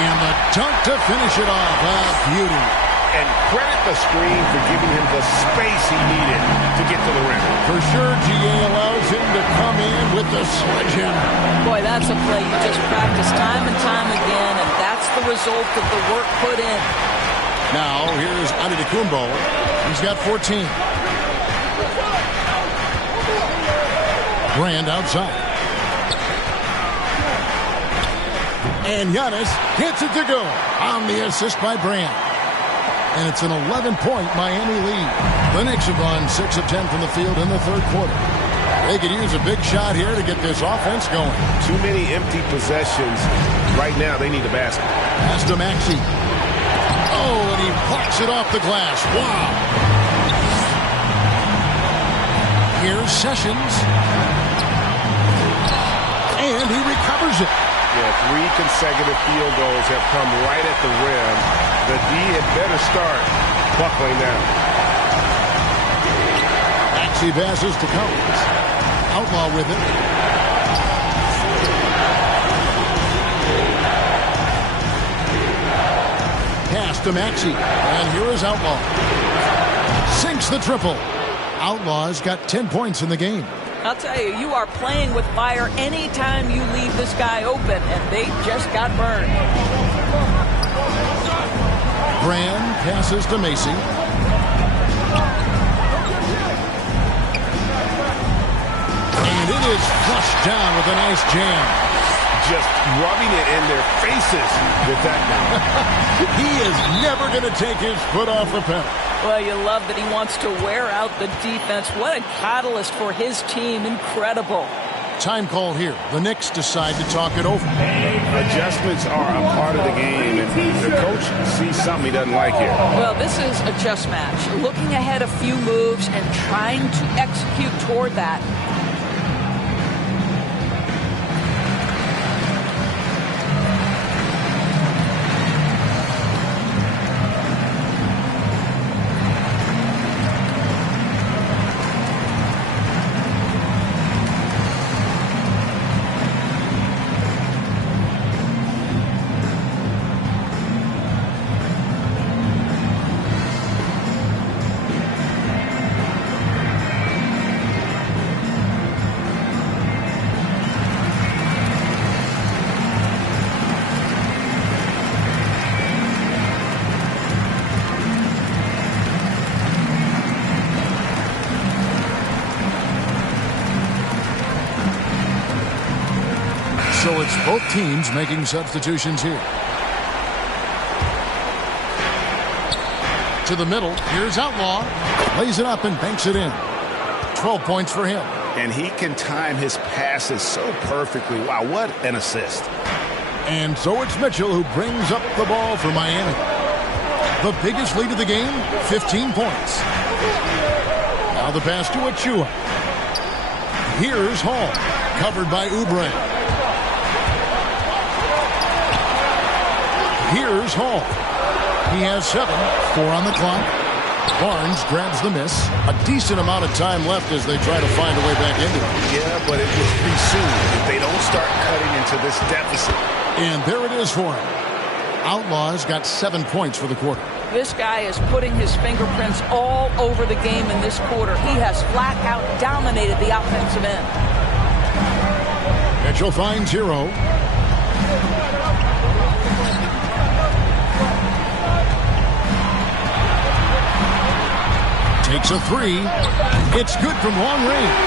And the dunk to finish it off. A beauty. And credit the screen for giving him the space he needed to get to the rim. For sure, GA allows him to come in with the sledgehammer. Boy, that's a play you just practice time and time again, and that's the result of the work put in. Now, here's Antetokounmpo. He's got 14. Brand outside. And Giannis gets it to go on the assist by Brand. And it's an 11-point Miami lead. The Knicks have gone 6 of 10 from the field in the third quarter. They could use a big shot here to get this offense going. Too many empty possessions. Right now, they need a basket. Pass to Maxey. Oh, and he plucks it off the glass. Wow. Here's Sessions. And he recovers it. Yeah, 3 consecutive field goals have come right at the rim. The D had better start buckling down. Maxey passes to Collins. Outlaw with it. Pass to Maxey. And here is Outlaw. Sinks the triple. Outlaw's got 10 points in the game. I'll tell you, you are playing with fire anytime you leave this guy open, and they just got burned. Brand passes to Macy. And it is flushed down with a nice jam. Just rubbing it in their faces with that now. He is never going to take his foot off the pedal. Well, you love that he wants to wear out the defense. What a catalyst for his team. Incredible. Time call here. The Knicks decide to talk it over. Adjustments are a part of the game, and the coach sees something he doesn't like here. Well, this is a chess match. Looking ahead a few moves and trying to execute toward that. So it's both teams making substitutions here. To the middle. Here's Outlaw. Lays it up and banks it in. 12 points for him. And he can time his passes so perfectly. Wow, what an assist. And so it's Mitchell who brings up the ball for Miami. The biggest lead of the game, 15 points. Now the pass to Achua. Here's Hall. Covered by Oubre. Here's Hall. He has 7. 4 on the clock. Barnes grabs the miss. A decent amount of time left as they try to find a way back into it. Yeah, but it was too soon. If they don't start cutting into this deficit. And there it is for him. Outlaw's got 7 points for the quarter. This guy is putting his fingerprints all over the game in this quarter. He has flat out dominated the offensive end. Mitchell finds Hero. Takes a 3. It's good from long range.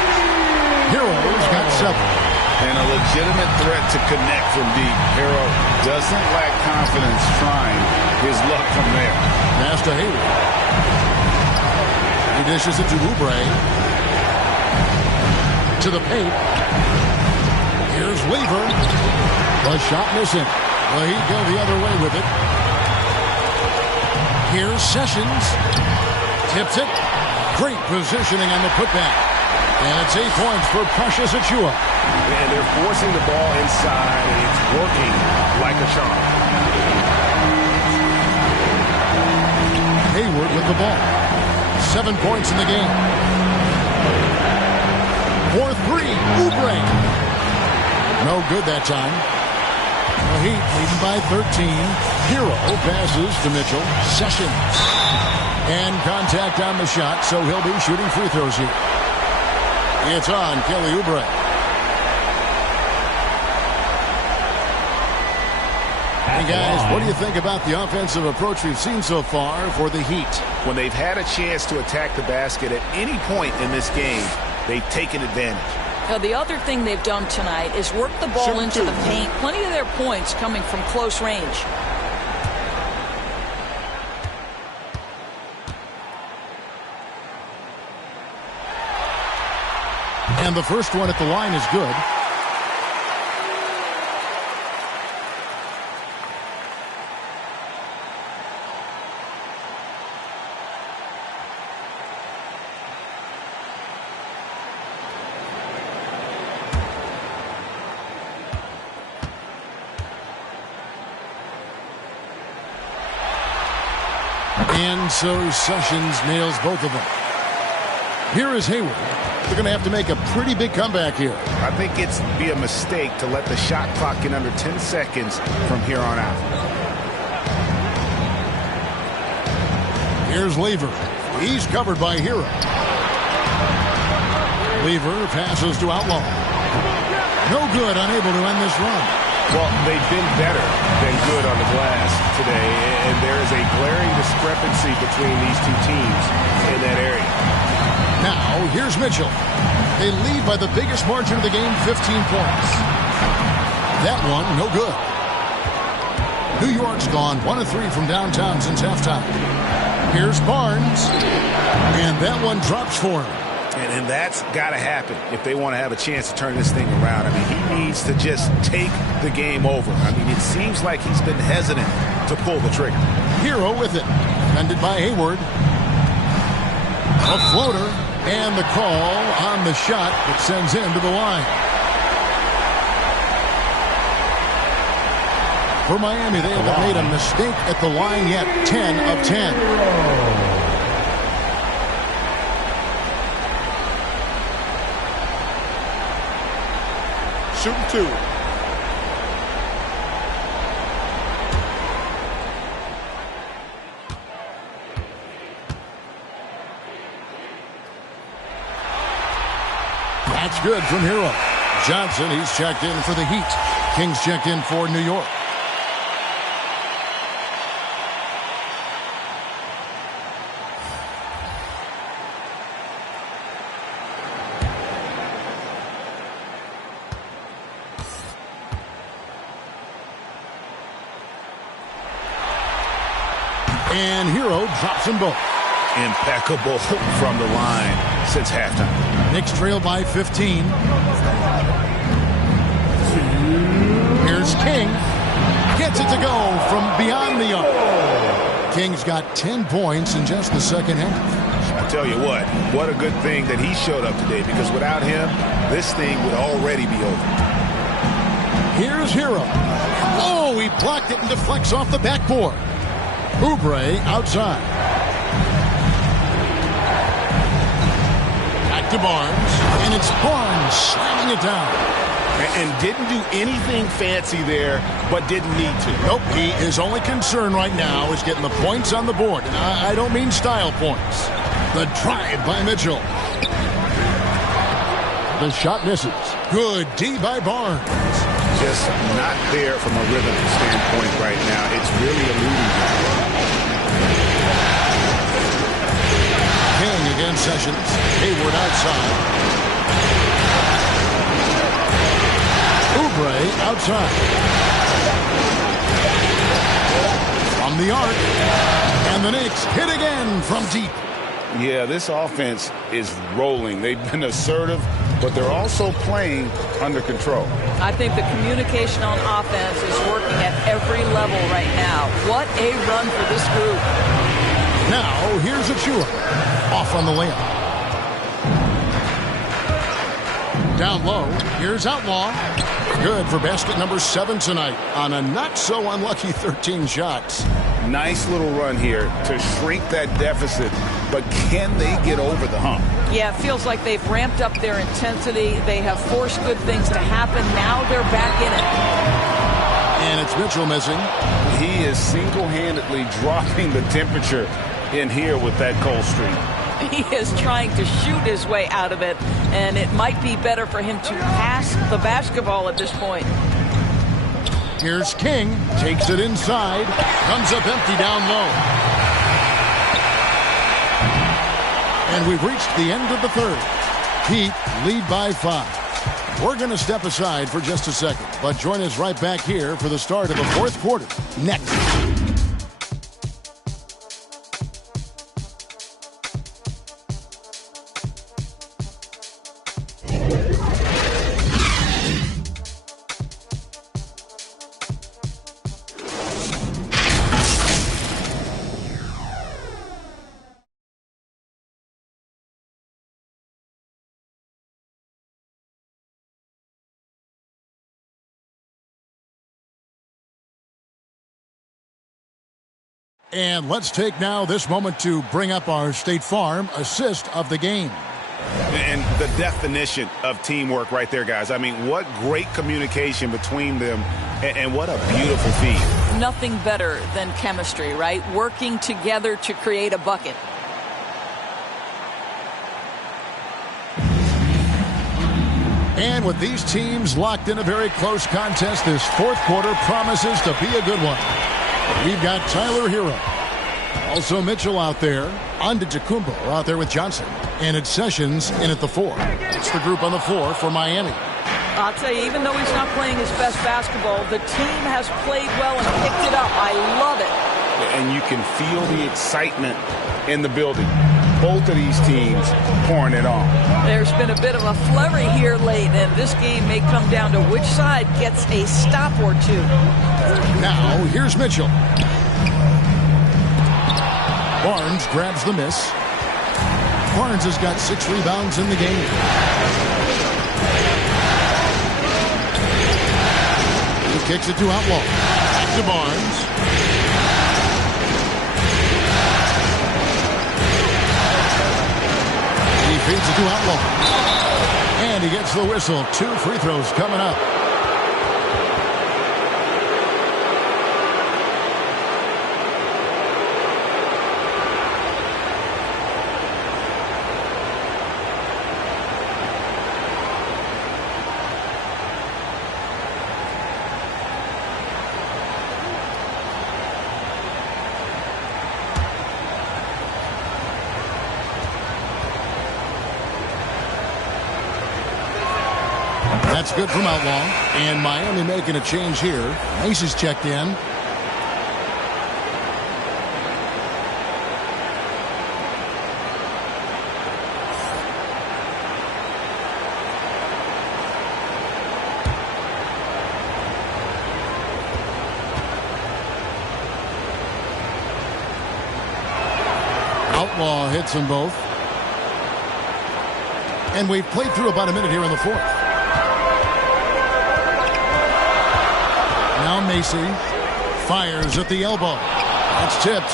Hero's got 7. And a legitimate threat to connect from deep. Hero doesn't lack confidence trying his luck from there. Pass to Hayward. He dishes it to Oubre. To the paint. Here's Weaver. The shot missing. Well, he'd go the other way with it. Here's Sessions. Tips it. Great positioning on the putback. And it's 8 points for Precious Achua. And they're forcing the ball inside, and it's working like a charm. Hayward with the ball. 7 points in the game. 4-3. Oubre. No good that time. The Heat leading by 13. Hero passes to Mitchell. Sessions. And contact on the shot, so he'll be shooting free throws here. It's on Kelly Oubre. Hey guys, what do you think about the offensive approach we've seen so far for the Heat? When they've had a chance to attack the basket at any point in this game, they've taken advantage. Now, the other thing they've done tonight is work the ball into the paint. Plenty of their points coming from close range. And the first one at the line is good. And so Sessions nails both of them. Here is Hayward. They're going to have to make a pretty big comeback here. I think it's be a mistake to let the shot clock get under 10 seconds from here on out. Here's Lever. He's covered by Hero. Lever passes to Outlaw. No good, unable to end this run. Well, they've been better than good on the glass today, and there is a glaring discrepancy between these two teams in that area. Now, here's Mitchell. They lead by the biggest margin of the game, 15 points. That one, no good. New York's gone 1 of 3 from downtown since halftime. Here's Barnes. And that one drops for him. And that's got to happen if they want to have a chance to turn this thing around. I mean, he needs to just take the game over. I mean, it seems like he's been hesitant to pull the trigger. Hero with it. Defended by Hayward. A floater. And the call on the shot that sends him to the line. For Miami, they haven't made a mistake at the line yet. 10 of 10. Shooting 2. That's good from Hero. Johnson, he's checked in for the Heat. Kings checked in for New York. And Hero drops them both. Impeccable from the line since halftime. Knicks trail by 15. Here's King. Gets it to go from beyond the arc. King's got 10 points in just the second half. I tell you what a good thing that he showed up today, because without him, this thing would already be over. Here's Hero. Oh, he blocked it and deflects off the backboard. Oubre outside. Back to Barnes. And it's Barnes slamming it down. And didn't do anything fancy there, but didn't need to. Nope, his only concern right now is getting the points on the board. And I don't mean style points. The drive by Mitchell. The shot misses. Good D by Barnes. Just not there from a rhythm standpoint right now. It's really eluding him. King against Sessions. Hayward outside. Oubre outside. From the arc. And the Knicks hit again from deep. Yeah, this offense is rolling. They've been assertive, but they're also playing under control. I think the communication on offense is working at every level right now. What a run for this group. Now, here's Achua. Off on the layup. Down low. Here's Outlaw. Good for basket number 7 tonight on a not-so-unlucky 13 shots. Nice little run here to shrink that deficit, but can they get over the hump? Yeah, it feels like they've ramped up their intensity. They have forced good things to happen. Now they're back in it. And it's Mitchell missing. He is single-handedly dropping the temperature in here with that cold streak. He is trying to shoot his way out of it, and it might be better for him to pass the basketball at this point. Here's King. Takes it inside. Comes up empty down low. And we've reached the end of the third. Heat lead by 5. We're going to step aside for just a second, but join us right back here for the start of the fourth quarter next. And let's take now this moment to bring up our State Farm assist of the game. And the definition of teamwork right there, guys. I mean, what great communication between them, and what a beautiful feed. Nothing better than chemistry, right? Working together to create a bucket. And with these teams locked in a very close contest, this fourth quarter promises to be a good one. We've got Tyler Hero. Also Mitchell out there. Antetokounmpo out there with Johnson. And it's Sessions in at the 4. It's the group on the floor for Miami. I'll tell you, even though he's not playing his best basketball, the team has played well and picked it up. I love it. And you can feel the excitement in the building. Both of these teams pouring it on. There's been a bit of a flurry here late, and this game may come down to which side gets a stop or two. Now, here's Mitchell. Barnes grabs the miss. Barnes has got 6 rebounds in the game. He kicks it to Outlaw. Back to Barnes. He feeds it to Outlaw. And he gets the whistle. 2 free throws coming up. That's good from Outlaw. And Miami making a change here. Macy's checked in. Outlaw hits them both. And we've played through about a minute here in the fourth. Now Macy fires at the elbow. That's tipped.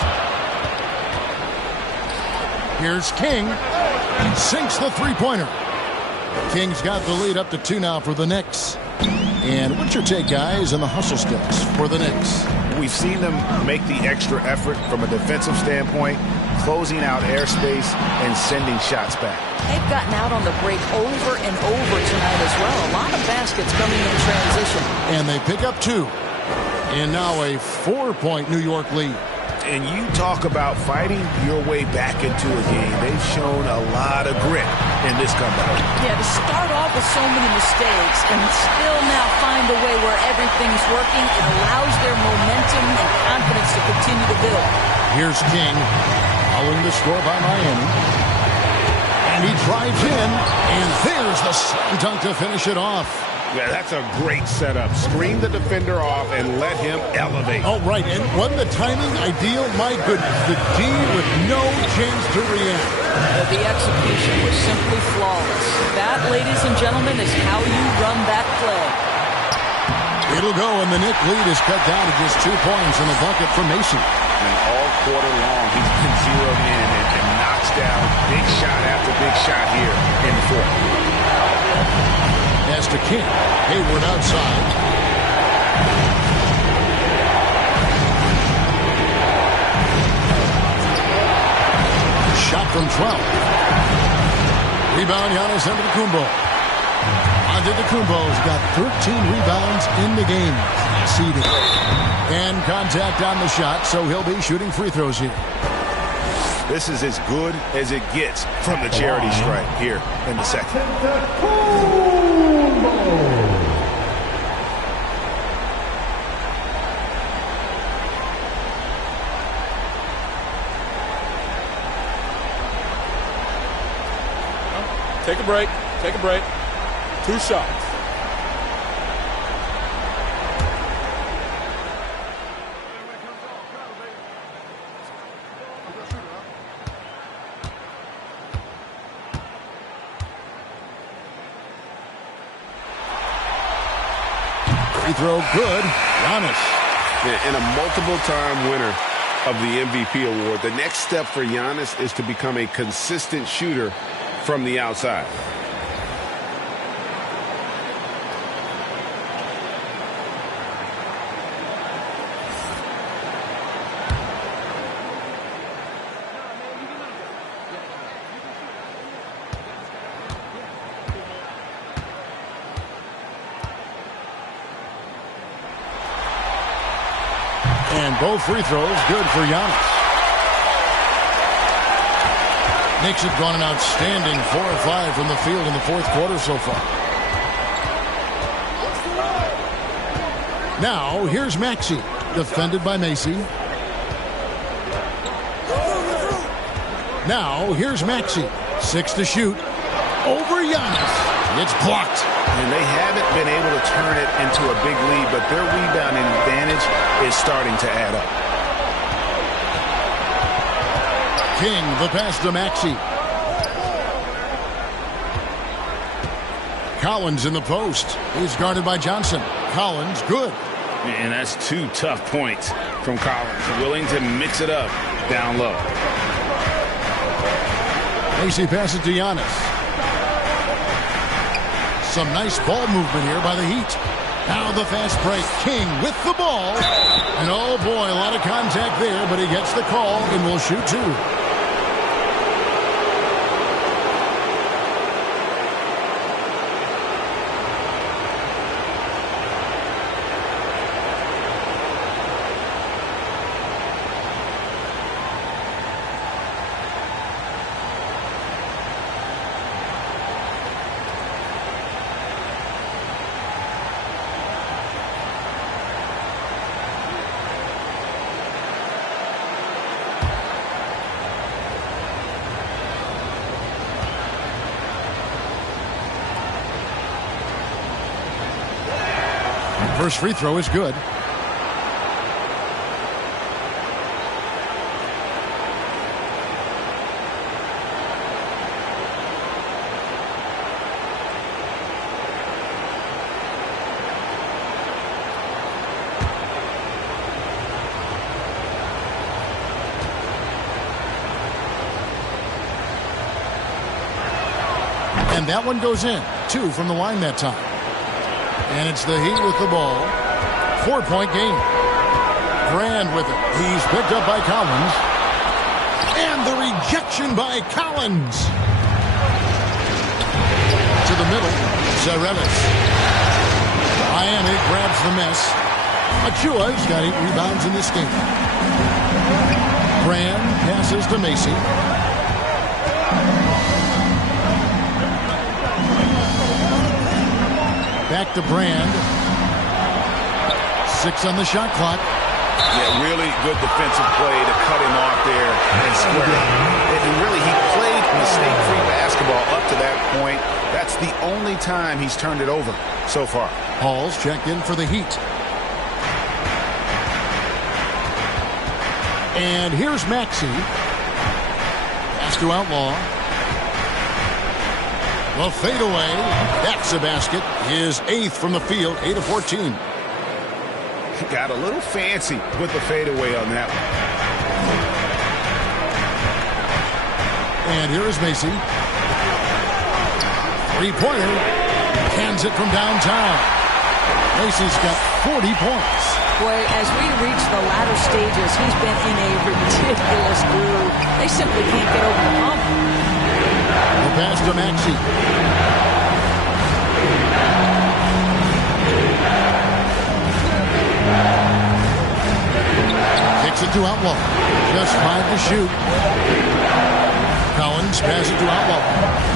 Here's King. Sinks the three-pointer. King's got the lead up to 2 now for the Knicks. And what's your take, guys, on the hustle sticks for the Knicks? We've seen them make the extra effort from a defensive standpoint, closing out airspace and sending shots back. They've gotten out on the break over and over tonight as well. A lot of baskets coming in transition. And they pick up 2. And now a 4-point New York lead. And you talk about fighting your way back into a game. They've shown a lot of grit in this comeback. Yeah, to start off with so many mistakes and still now find a way where everything's working, it allows their momentum and confidence to continue to build. Here's King, following the score by Miami. And he drives in, and there's the slam dunk to finish it off. Yeah, that's a great setup. Screen the defender off and let him elevate. Oh, right. And wasn't the timing ideal? My goodness. The D with no chance to react. The execution was simply flawless. That, ladies and gentlemen, is how you run that play. It'll go, and the Knick lead is cut down to just 2 points in the bucket from Macy. And all quarter long, he's been zeroed in and knocks down big shot after big shot here in the fourth. As to King. Hayward outside. Shot from 12. Rebound, Giannis Antetokounmpo. Antetokounmpo's got 13 rebounds in the game. Seeded. And contact on the shot, so he'll be shooting free throws here. This is as good as it gets from the charity stripe here in the second. Take a break. Take a break. 2 shots. Free throw good. Giannis. And a multiple-time winner of the MVP award. The next step for Giannis is to become a consistent shooter from the outside. And both free throws good for Giannis. Knicks have gone an outstanding 4 of 5 from the field in the fourth quarter so far. Now, here's Maxey, defended by Macy. Now, here's Maxey, 6 to shoot. Over Giannis. It's blocked. And they haven't been able to turn it into a big lead, but their rebounding advantage is starting to add up. King, the pass to Maxey. Collins in the post. He's guarded by Johnson. Collins, good. And that's 2 tough points from Collins. Willing to mix it up down low. Macy passes to Giannis. Some nice ball movement here by the Heat. Now the fast break. King with the ball. And oh boy, a lot of contact there, but he gets the call and will shoot 2. First free throw is good. And that one goes in. 2 from the line that time. And it's the Heat with the ball. 4-point game. Brand with it. He's picked up by Collins. And the rejection by Collins. To the middle. Zarelis. Miami grabs the miss. Achua's got 8 rebounds in this game. Brand passes to Macy. Back to Brand. 6 on the shot clock. Yeah, really good defensive play to cut him off there and square it. And really, he played mistake-free basketball up to that point. That's the only time he's turned it over so far. Hall's checked in for the Heat. And here's Maxey. Pass to Outlaw. The fadeaway. That's a basket. His 8th from the field. 8 of 14. Got a little fancy with the fadeaway on that one. And here is Macy. 3-pointer. Cans it from downtown. Macy's got 40 points. Boy, as we reach the latter stages, he's been in a ridiculous groove. They simply can't get over the hump. The pass to Maxey. Kicks it to Outlaw. Just 5 to shoot. Collins passes to Outlaw.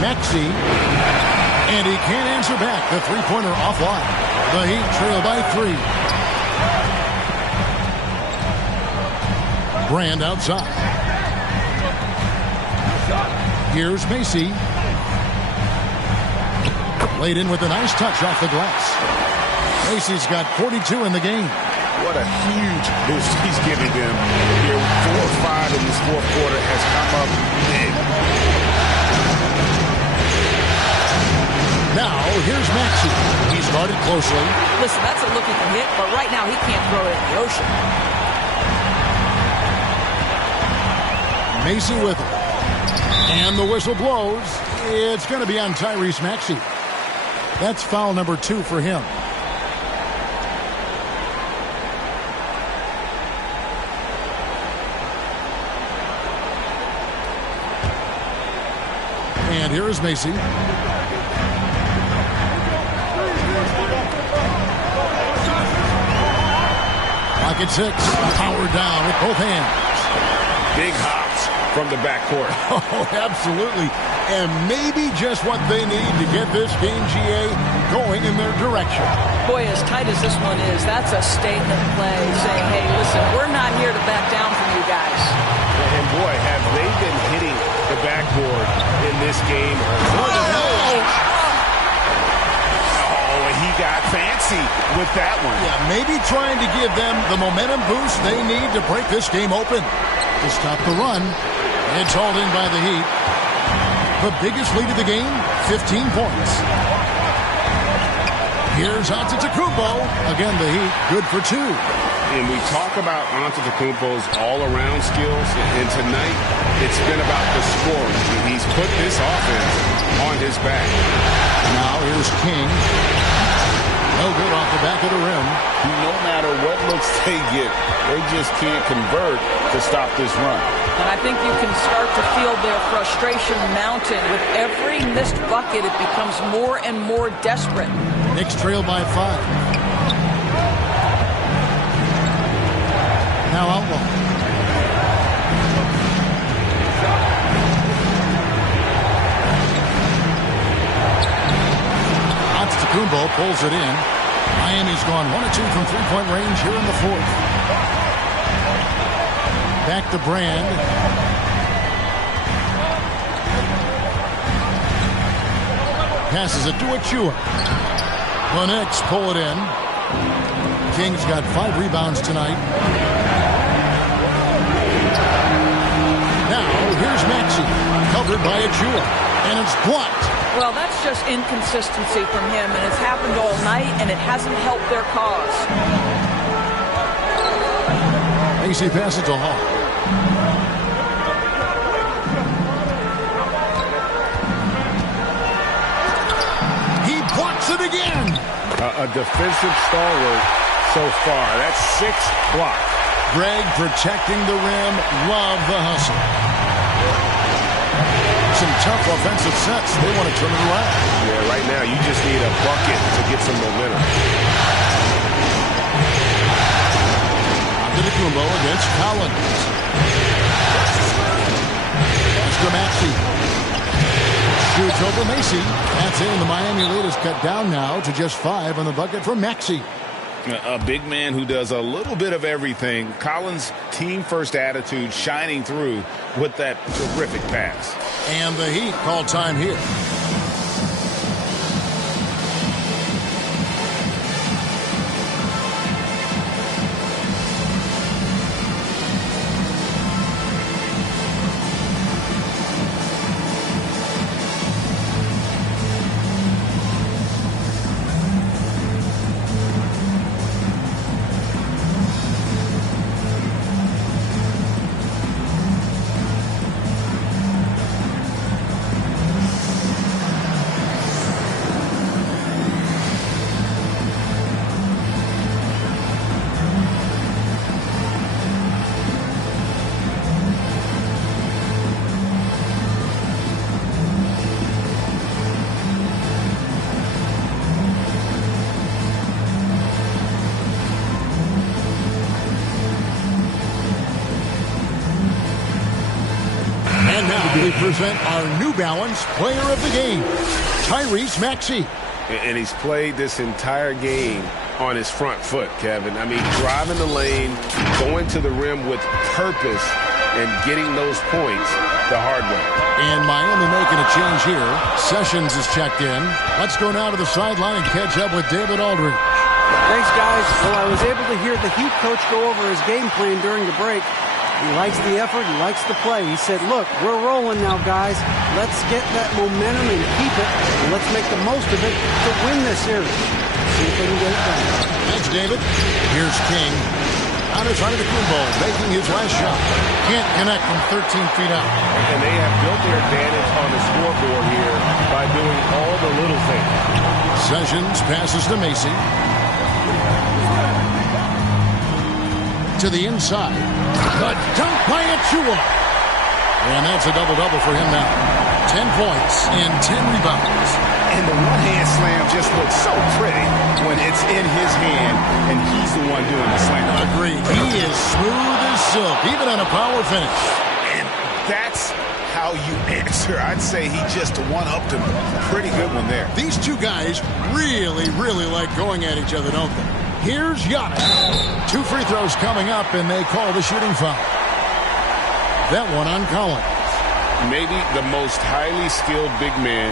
Maxey. And he can't answer back. The 3-pointer offline. The Heat trail by 3. Brand outside. Here's Macy. Laid in with a nice touch off the glass. Macy's got 42 in the game. What a huge boost he's giving them here. 4 or 5 in this fourth quarter has come up big. Now, here's Macy. He's guarded closely. Listen, that's a look he can hit, but right now he can't throw it in the ocean. Macy with it. And the whistle blows. It's going to be on Tyrese Maxey. That's foul number 2 for him. And here is Macy. Pocket 6. Powered down with both hands. Big hops from the backcourt. Oh, absolutely. And maybe just what they need to get this game, GA, going in their direction. Boy, as tight as this one is, that's a statement play saying, hey, listen, we're not here to back down from you guys. And boy, have they been hitting the backboard in this game. Oh, and he got fancy with that one. Yeah, maybe trying to give them the momentum boost they need to break this game open. To stop the run, it's hauled in by the Heat. The biggest lead of the game, 15 points. Here's Antetokounmpo. Again, the Heat, good for 2. And we talk about Antetokounmpo's all-around skills, and tonight it's been about the scoring. He's put this offense on his back. Now here's King. No good off the back of the rim. No matter what looks they get, they just can't convert to stop this run. And I think you can start to feel their frustration mounting. With every missed bucket, it becomes more and more desperate. Knicks trail by 5. Now Outlaw. Antetokounmpo pulls it in. Miami's gone 1 of 2 from three-point range here in the fourth. Back to Brand. Passes it to Achua. The Knicks pull it in. King's got 5 rebounds tonight. Now, here's Maxey. Covered by Achua. And it's blocked. Well, that's just inconsistency from him, and it's happened all night, and it hasn't helped their cause. Macy passes to Hall. He blocks it again. A defensive stalwart so far. That's 6 blocks. Greg protecting the rim. Love the hustle. Some tough offensive sets. They want to turn it around. Yeah, right now you just need a bucket to get some momentum. Antetokounmpo against Collins. Pass to Maxey. Shoots over Macy. That's in. The Miami lead is cut down now to just 5 on the bucket from Maxey. A big man who does a little bit of everything. Collins' team-first attitude shining through with that terrific pass. And the Heat call time here. And now we present our New Balance Player of the Game, Tyrese Maxey. And he's played this entire game on his front foot, Kevin. I mean, driving the lane, going to the rim with purpose, and getting those points the hard way. And Miami making a change here. Sessions is checked in. Let's go now to the sideline and catch up with David Aldridge. Thanks, guys. Well, I was able to hear the Heat coach go over his game plan during the break. He likes the effort. He likes the play. He said, look, we're rolling now, guys. Let's get that momentum and keep it. And let's make the most of it to win this series. See if they can get it done. Thanks, David. Here's King. On his right of the Kumbo, making his last shot. Can't connect from 13 feet out. And they have built their advantage on the scoreboard here by doing all the little things. Sessions passes to Macy. To the inside. The dunk by Achua. And that's a double-double for him now. 10 points and 10 rebounds. And the one-hand slam just looks so pretty when it's in his hand and he's the one doing the slam. Agreed. He is smooth as silk, even on a power finish. And that's how you answer. I'd say he just one-upped him. Pretty good one there. These two guys really, really like going at each other, don't they? Here's Giannis. 2 free throws coming up, and they call the shooting foul. That one on Collins. Maybe the most highly skilled big man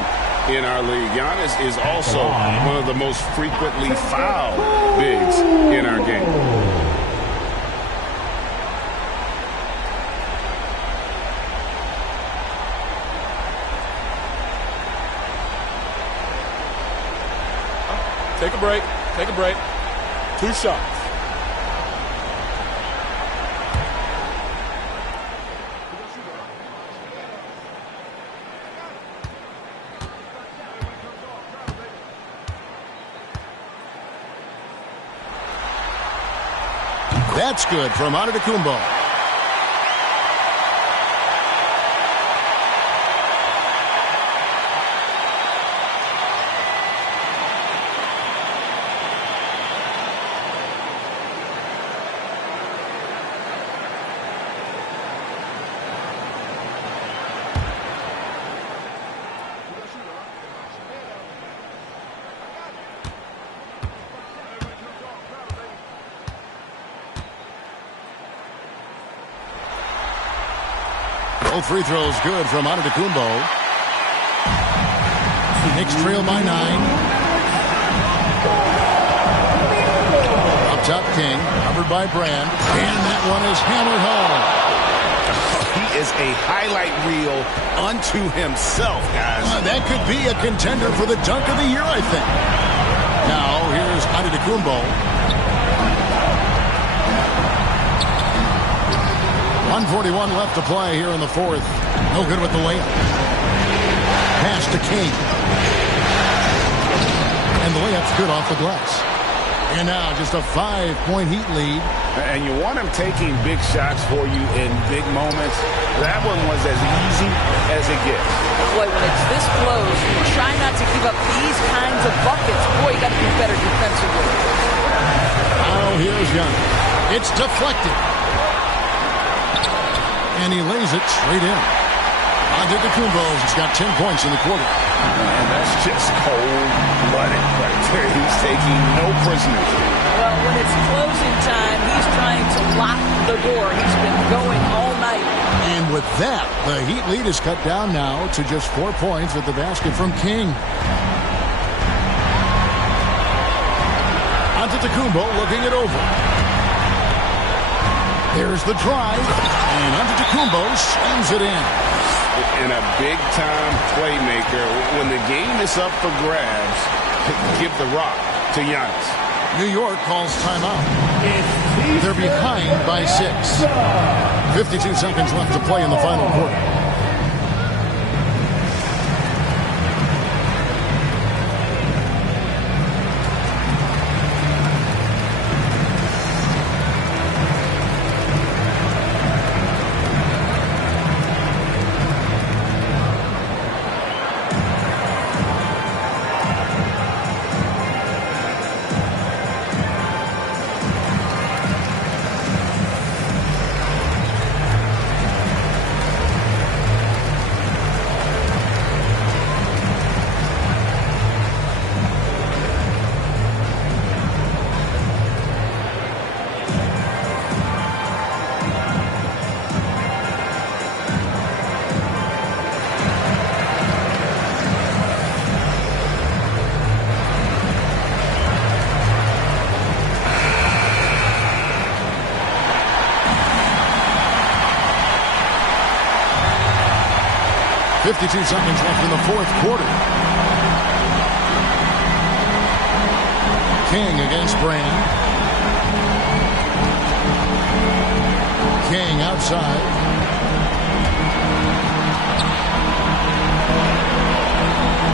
in our league. Giannis is also one of the most frequently fouled bigs in our game. Take a break. Take a break. 2 shots. That's good from Antetokounmpo. Both free throws good from Antetokounmpo. Knicks trail by 9. Up top, King. Covered by Brand. And that one is hammered home. He is a highlight reel unto himself, guys. That could be a contender for the dunk of the year, I think. Now, here's Antetokounmpo. 1:41 left to play here in the fourth. No good with the layup. Pass to King. And the layup's good off the glass. And now just a 5-point Heat lead. And you want him taking big shots for you in big moments. That one was as easy as it gets. Boy, when it's this close, you try not to give up these kinds of buckets. Boy, you got to be better defensively. Now here's Young. It's deflected. And he lays it straight in. Antetokounmpo's got 10 points in the quarter. And that's just cold-blooded right there. He's taking no prisoners. Well, when it's closing time, he's trying to lock the door. He's been going all night. And with that, the Heat lead is cut down now to just 4 points with the basket from King. Antetokounmpo looking it over. There's the drive, and Antetokounmpo slams it in. And a big-time playmaker. When the game is up for grabs, give the rock to Giannis. New York calls timeout. They're behind by 6. 52 seconds left to play in the final quarter. 52 seconds left in the fourth quarter. King against Brand. King outside.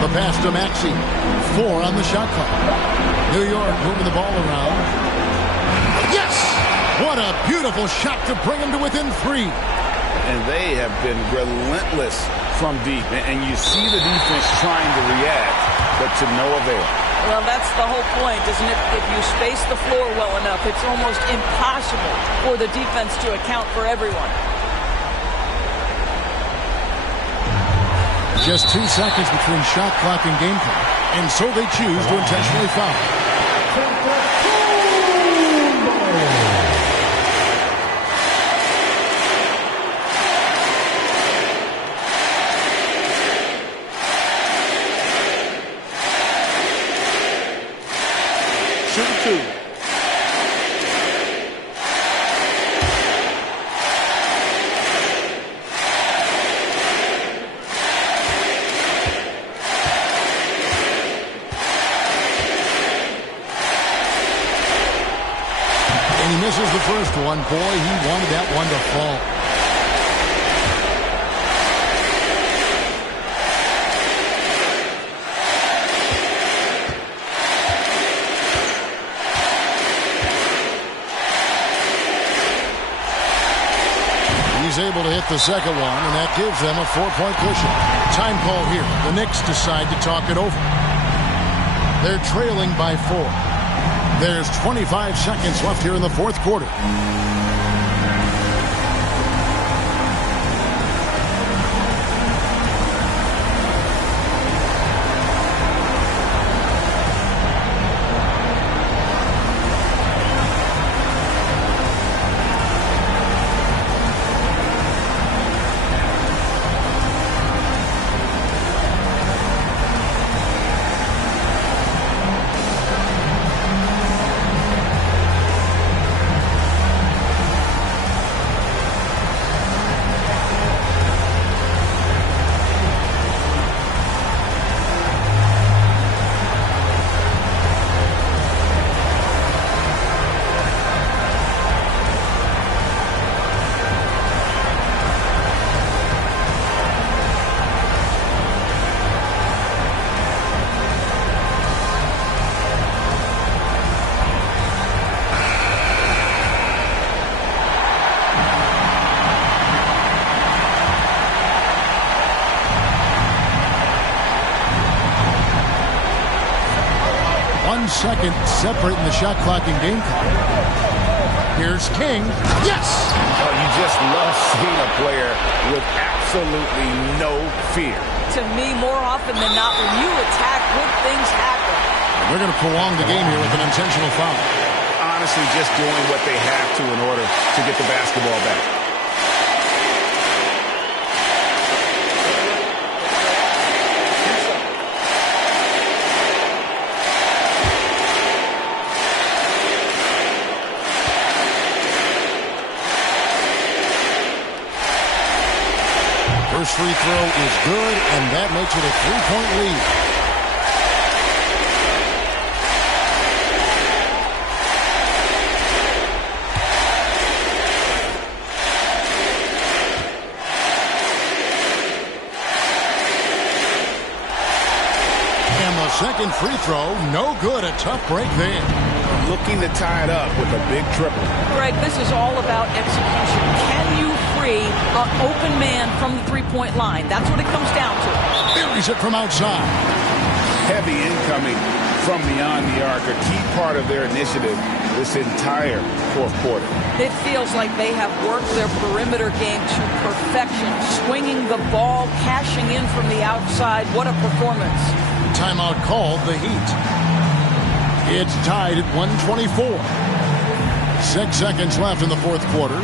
The pass to Macy. 4 on the shot clock. New York moving the ball around. Yes! What a beautiful shot to bring him to within 3. And they have been relentless from deep. And you see the defense trying to react, but to no avail. Well, that's the whole point, isn't it? If you space the floor well enough, it's almost impossible for the defense to account for everyone. Just 2 seconds between shot clock and game clock. And so they choose to intentionally foul. Misses the first one. Boy, he wanted that one to fall. He's able to hit the second one, and that gives them a 4-point cushion. Time call here. The Knicks decide to talk it over. They're trailing by 4. There's 25 seconds left here in the fourth quarter. Second separating the shot clock and game clock. Here's King. Yes! Oh, you just love seeing a player with absolutely no fear. To me, more often than not, when you attack, good things happen. They're going to prolong the game here with an intentional foul. Honestly, just doing what they have to in order to get the basketball back. First free throw is good, and that makes it a 3-point lead. And the second free throw, no good. A tough break there. Looking to tie it up with a big triple. Greg, this is all about execution. Can you free an open man from the three-point line? That's what it comes down to. Buries it from outside. Heavy incoming from beyond the arc, a key part of their initiative this entire fourth quarter. It feels like they have worked their perimeter game to perfection, swinging the ball, cashing in from the outside. What a performance. Timeout called, the Heat. It's tied at 124. 6 seconds left in the fourth quarter.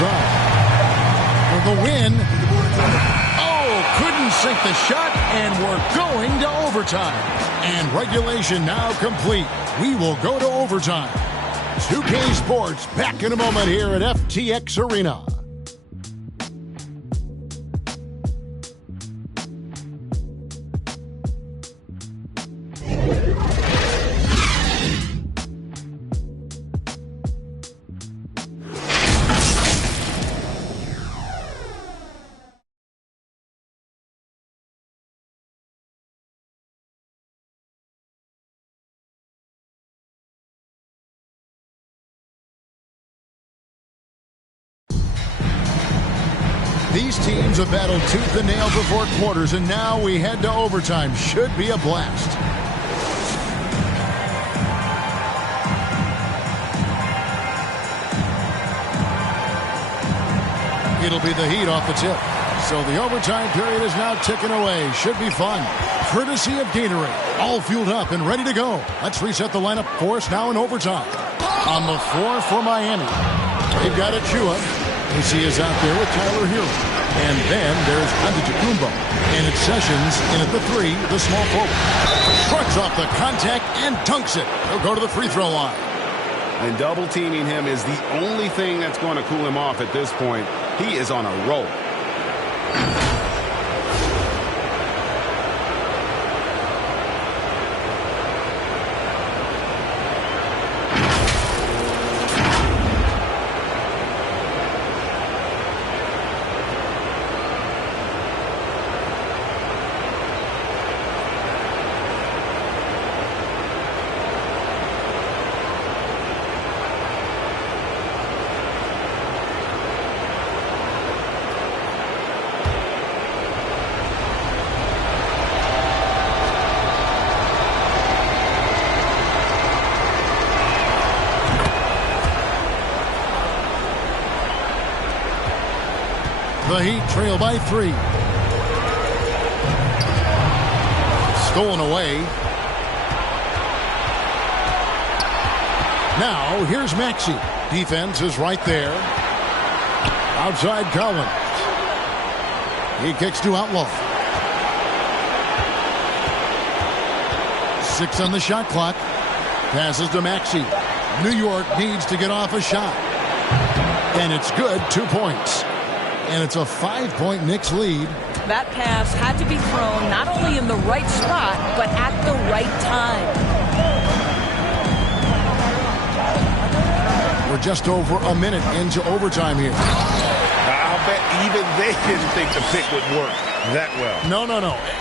outside. For the win. Oh, couldn't sink the shot, and we're going to overtime. And regulation now complete. We will go to overtime. 2K Sports back in a moment here at FTX Arena. These teams have battled tooth and nail for 4 quarters, and now we head to overtime. Should be a blast. It'll be the Heat off the tip. So the overtime period is now ticking away. Should be fun. Courtesy of Gatorade. All fueled up and ready to go. Let's reset the lineup for us now in overtime. On the floor for Miami, they've got Achua. Macy is out there with Tyler Hero. And then there's Antetokounmpo. And it's Sessions in at the 3, the small forward. Shrugs off the contact and dunks it. He'll go to the free throw line. And double teaming him is the only thing that's going to cool him off at this point. He is on a roll. The Heat trail by 3. Stolen away. Now, here's Maxey. Defense is right there. Outside Collins. He kicks to Outlaw. 6 on the shot clock. Passes to Maxey. New York needs to get off a shot. And it's good, 2 points. And it's a 5-point Knicks lead. That pass had to be thrown not only in the right spot, but at the right time. We're just over a minute into overtime here. I'll bet even they didn't think the pick would work that well. No.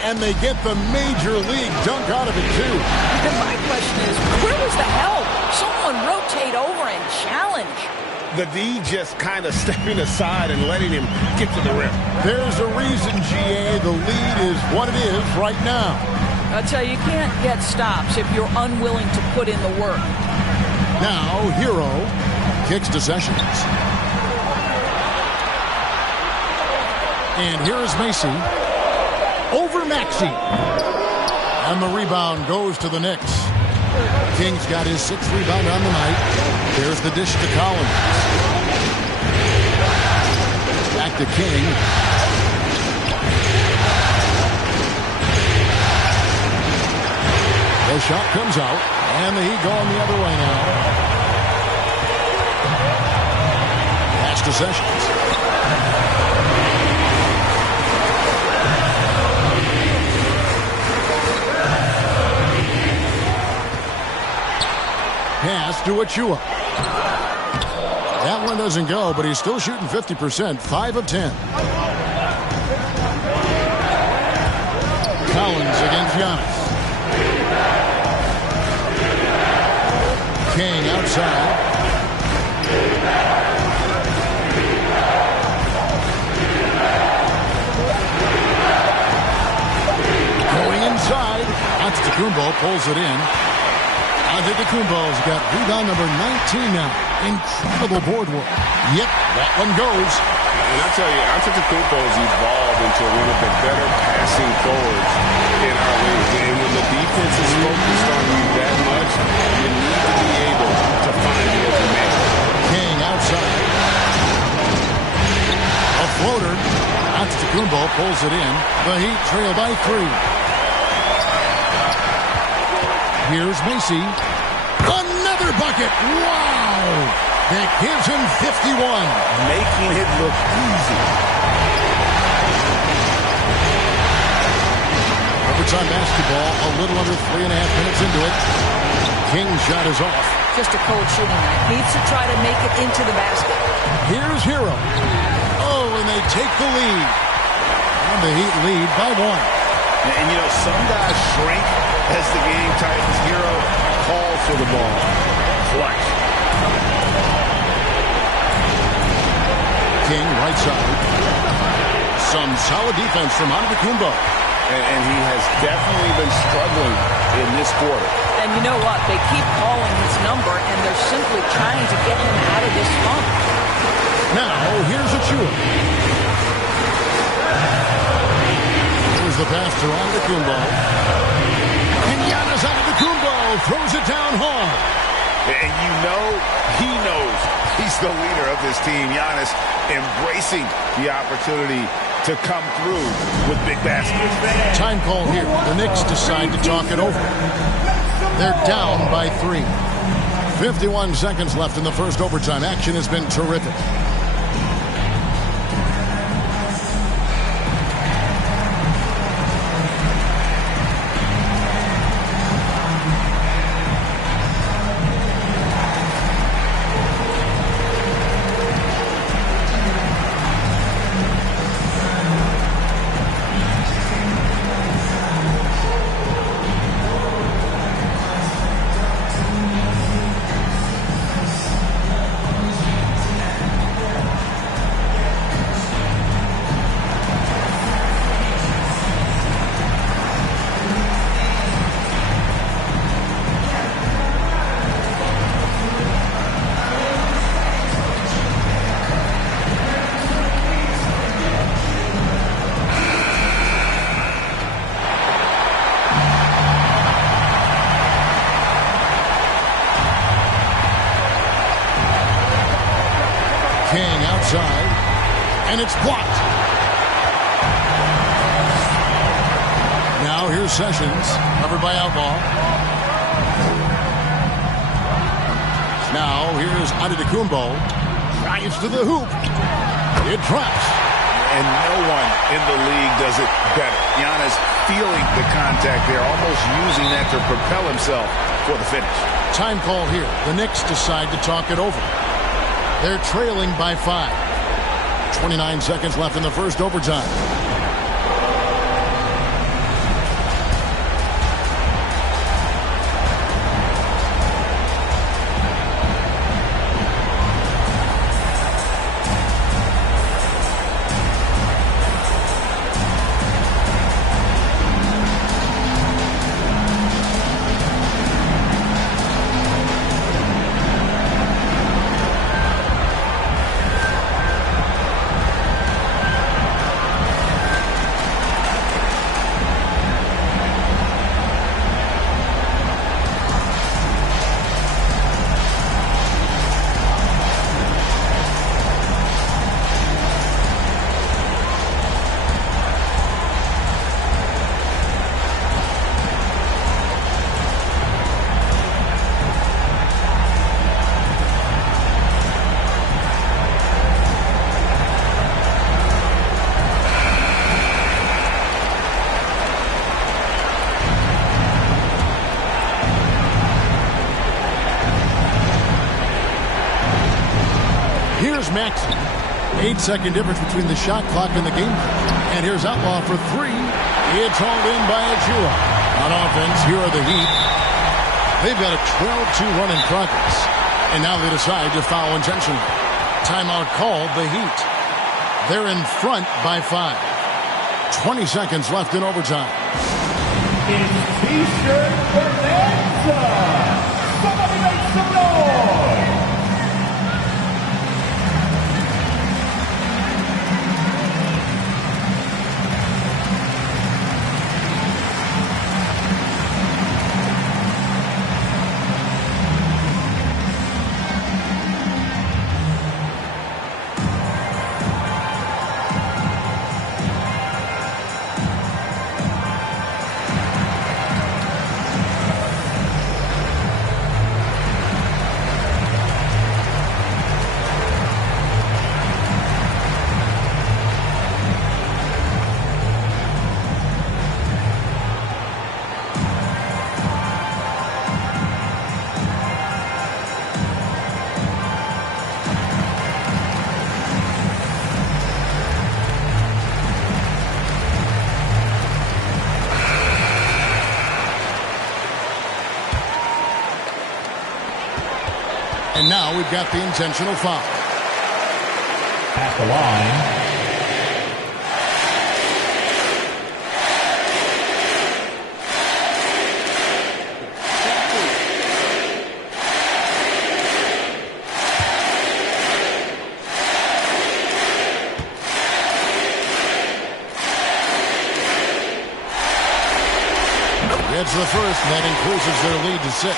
And they get the major league dunk out of it, too. And my question is, where was the help? Someone rotate over and challenge. The D just kind of stepping aside and letting him get to the rim. There's a reason, GA, the lead is what it is right now. I tell you, you can't get stops if you're unwilling to put in the work. Now, Hero kicks to Sessions. And here is Macy. Over Maxey. And the rebound goes to the Knicks. King's got his 6th rebound on the night. There's the dish to Collins. Back to King. The shot comes out, and the Heat going the other way now. Pass to Sessions. Pass to Achua. That one doesn't go, but he's still shooting 50%, 5 of 10. Collins against Giannis. King outside. Going inside. Antetokounmpo pulls it in. Antetokounmpo's got rebound number 19 now. Incredible board work. Yep, that one goes. And I tell you, Antetokounmpo's evolved into one of the better passing forwards in our league. And when the defense is focused on you that much, you need to be able to find the open man. King outside. floater. Antetokounmpo pulls it in. The Heat trail by 3. Here's Macy. Another bucket. Wow! That gives him 51. Making it look easy. Overtime basketball, a little under 3.5 minutes into it. King's shot is off. Just a cold shooting night. Needs to try to make it into the basket. Here's Hero. Oh, and they take the lead. And the Heat lead by 1. And you know, some guys shrink as the game tightens. Hero calls for the ball. Clutch. King, right side. Some solid defense from Antetokounmpo. And he has definitely been struggling in this quarter. And you know what? They keep calling his number, and they're simply trying to get him out of this funk. Now, here's Achua. Here's the pass to Antetokounmpo. And Giannis Antetokounmpo throws it down hard. And you know he knows he's the leader of this team. Giannis embracing the opportunity to come through with big baskets. Time call here. The Knicks decide to talk it over. They're down by 3. 51 seconds left in the first overtime. Action has been terrific. King outside, and it's blocked. Now here's Sessions, covered by Outlaw. Now here's Antetokounmpo, drives to the hoop. It drops. And no one in the league does it better. Giannis feeling the contact there, almost using that to propel himself for the finish. Time call here. The Knicks decide to talk it over. They're trailing by 5. 29 seconds left in the first overtime. Macy. 8-second difference between the shot clock and the game. And here's Outlaw for 3. It's hauled in by Achua. On offense, here are the Heat. They've got a 12-2 run in progress. And now they decide to foul intentionally. Timeout called, the Heat. They're in front by 5. 20 seconds left in overtime. It's T-shirt Bonanza. Somebody make some noise. And now we've got the intentional foul. At the line. It's the first, and that increases their lead to 6.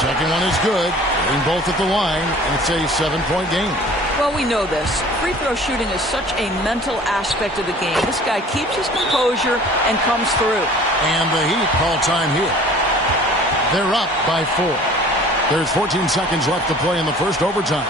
Second one is good. Getting both at the line, and it's a 7-point game. Well, we know this. Free throw shooting is such a mental aspect of the game. This guy keeps his composure and comes through. And the Heat call time here. They're up by 4. There's 14 seconds left to play in the first overtime.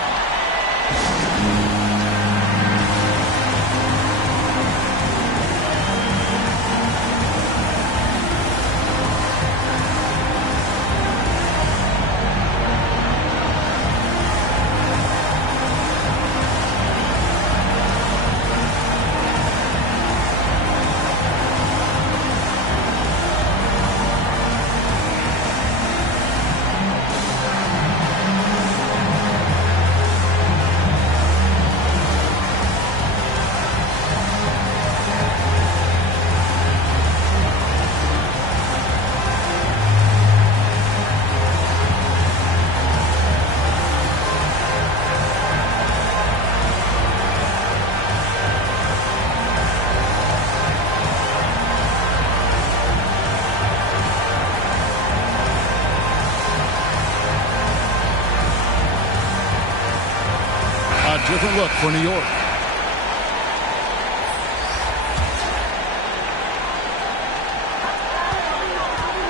Different look for New York.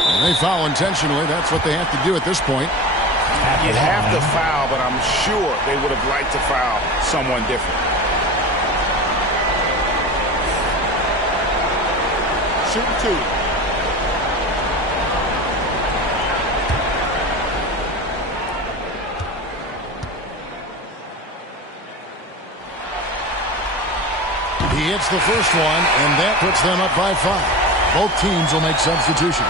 And they foul intentionally. That's what they have to do at this point. You have to foul, but I'm sure they would have liked to foul someone different. Shooting 2. He hits the first one, and that puts them up by 5. Both teams will make substitutions.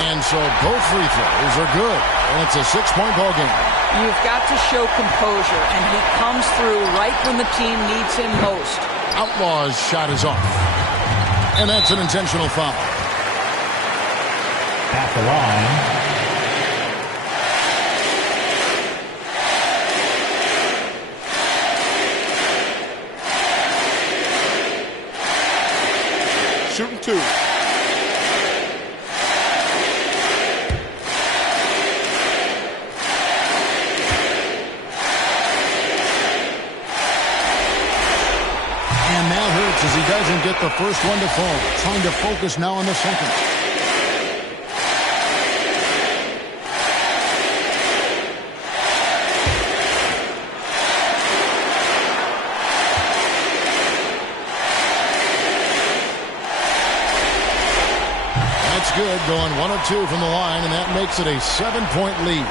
And so both free throws are good, and it's a 6-point ball game. You've got to show composure, and he comes through right when the team needs him most. Outlaw's shot is off. And that's an intentional foul. At the line. Shooting 2. As he doesn't get the first one to fall. Trying to focus now on the second. That's good. Going 1 of 2 from the line, and that makes it a 7-point lead.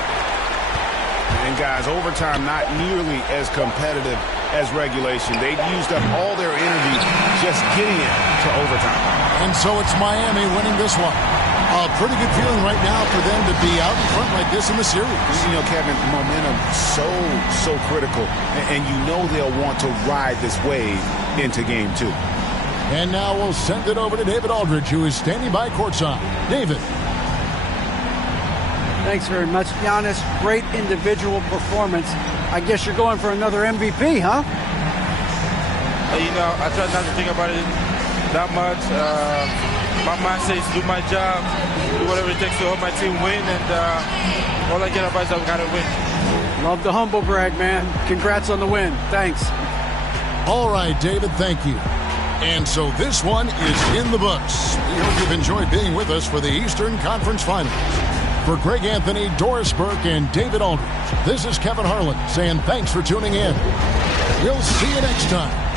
And guys, overtime not nearly as competitive as regulation. They've used up all their energy just getting it to overtime. And so it's Miami winning this one. A pretty good feeling right now for them to be out in front like this in the series. You know, Kevin, momentum so critical. And you know they'll want to ride this wave into game 2. And now we'll send it over to David Aldridge, who is standing by courtside. David. Thanks very much, Giannis. Great individual performance. I guess you're going for another MVP, huh? You know, I try not to think about it that much. My mindset is to do my job, do whatever it takes to help my team win, and all I care about is I've got to win. Love the humble brag, man. Congrats on the win. Thanks. All right, David, thank you. And so this one is in the books. We hope you've enjoyed being with us for the Eastern Conference Finals. For Greg Anthony, Doris Burke, and David Aldridge, this is Kevin Harlan saying thanks for tuning in. We'll see you next time